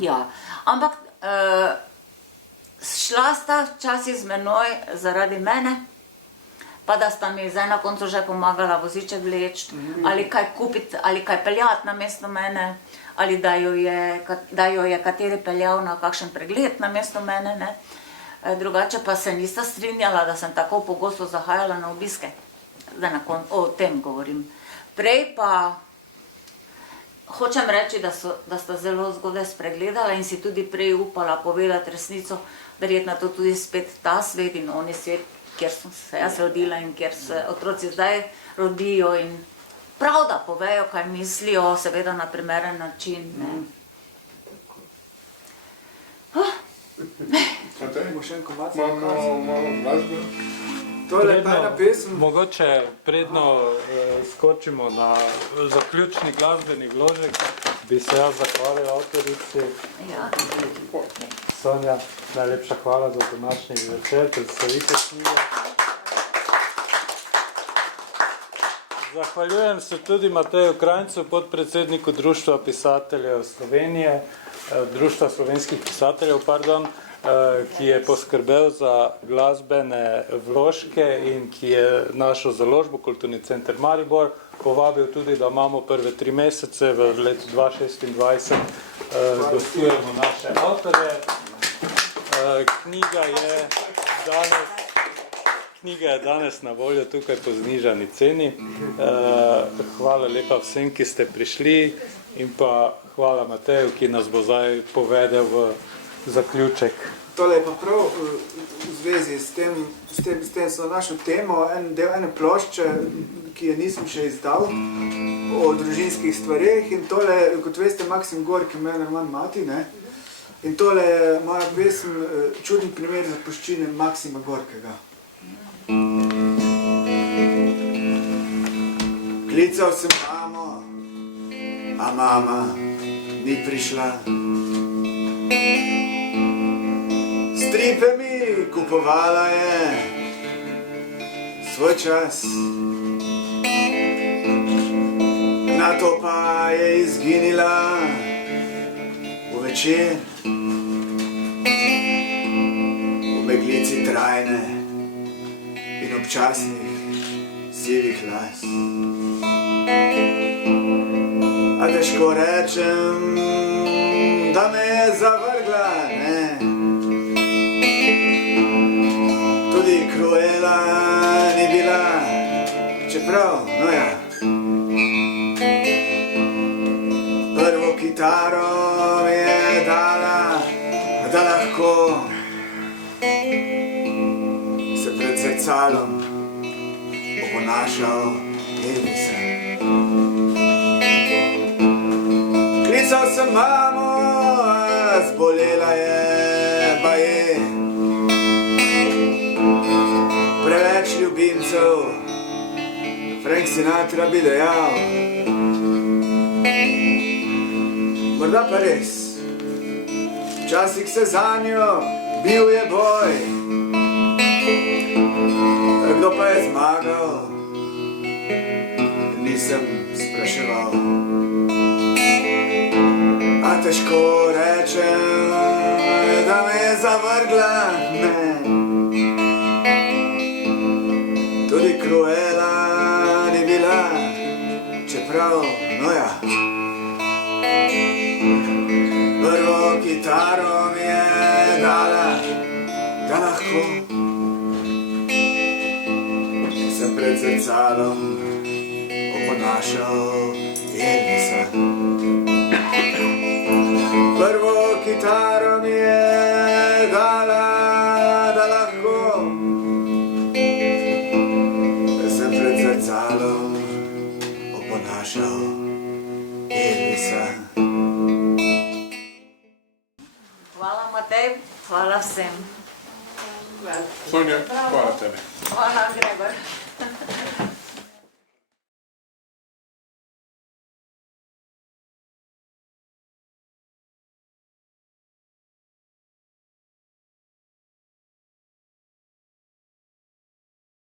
Ja, ampak šla sta včasih z menoj zaradi mene, pa da sta mi zdaj na koncu že pomagala voziček vleči, ali kaj kupiti, ali kaj peljati namesto mene, ali da jo je kateri peljal na kakšen pregled namesto mene, ne. Drugače pa se nista strinjala, da sem tako pogosto zahajala na obiske. Zdaj o tem govorim. Prej pa hočem reči, da sta zelo zgodaj spregledala in si tudi prej upala povedati resnico, verjetno to tudi spet ta svet in oni svet, kjer sem se jaz rodila in kjer se otroci zdaj rodijo in prav, da povejo, kaj mislijo, seveda na primeren način. Imamo malo glasbe. Tole je tajna pesem. Mogoče predno skočimo na zaključni glasbeni vložek, bi se jaz zahvalil avtorici. Ja. Sonja, najlepša hvala za današnji večer, predstavitev knjige. Zahvaljujem se tudi Mateju Krajncu, podpredsedniku Društva pisateljev Slovenije, Društva slovenskih pisateljev, ki je poskrbel za glasbene vložke in ki je našo založbo Kulturni center Maribor povabil tudi, da imamo prve 3 mesece v letu 2026, gostujemo naše avtorje. Knjiga je danes na voljo tukaj po znižani ceni. Hvala lepa vsem, ki ste prišli in pa hvala Mateju, ki nas bo zdaj povedel v zaključek tole je pa prav v zvezi s tem so našo temo, ene plošče, ki je nisem še izdal, o družinskih stvareh in tole, kot veste, Maksim Gorki, moj roman Mati, ne? In tole je moja pesem, čudni primer zapuščine Maksima Gorkega. Klical sem mamo, a mama ni prišla. Stripe mi kupovala je svoj čas. Nato pa je izginila v večer, v meglici trajne in občasnih sivih las. A težko rečem, da me je zavrgla, ne. Tudi Cruella ni bila, čeprav, no ja. Prvo kitaro mi je dala, da lahko se pred zrcalom oponašal Elvisa. Klical sem mamo, a zbolela je baje. Preveč ljubimcev, Frank Sinatra bi dejal. Morda pa res, včasih se zanjo bil je boj. Kdo pa je zmagal, nisem spraševal. A težko rečem, da me je zavrgla, ne. Tudi Cruella ni bila, čeprav, no ja. Prvo kitaro mi je dala, da lahko se pred zrcalom oponašal Elvisa. Prvo kitaro mi je dala, da lahko se pred zrcalom oponašal Elvisa. Hvala Matej, hvala vsem. Sonja, hvala tebi. Hvala Gregor.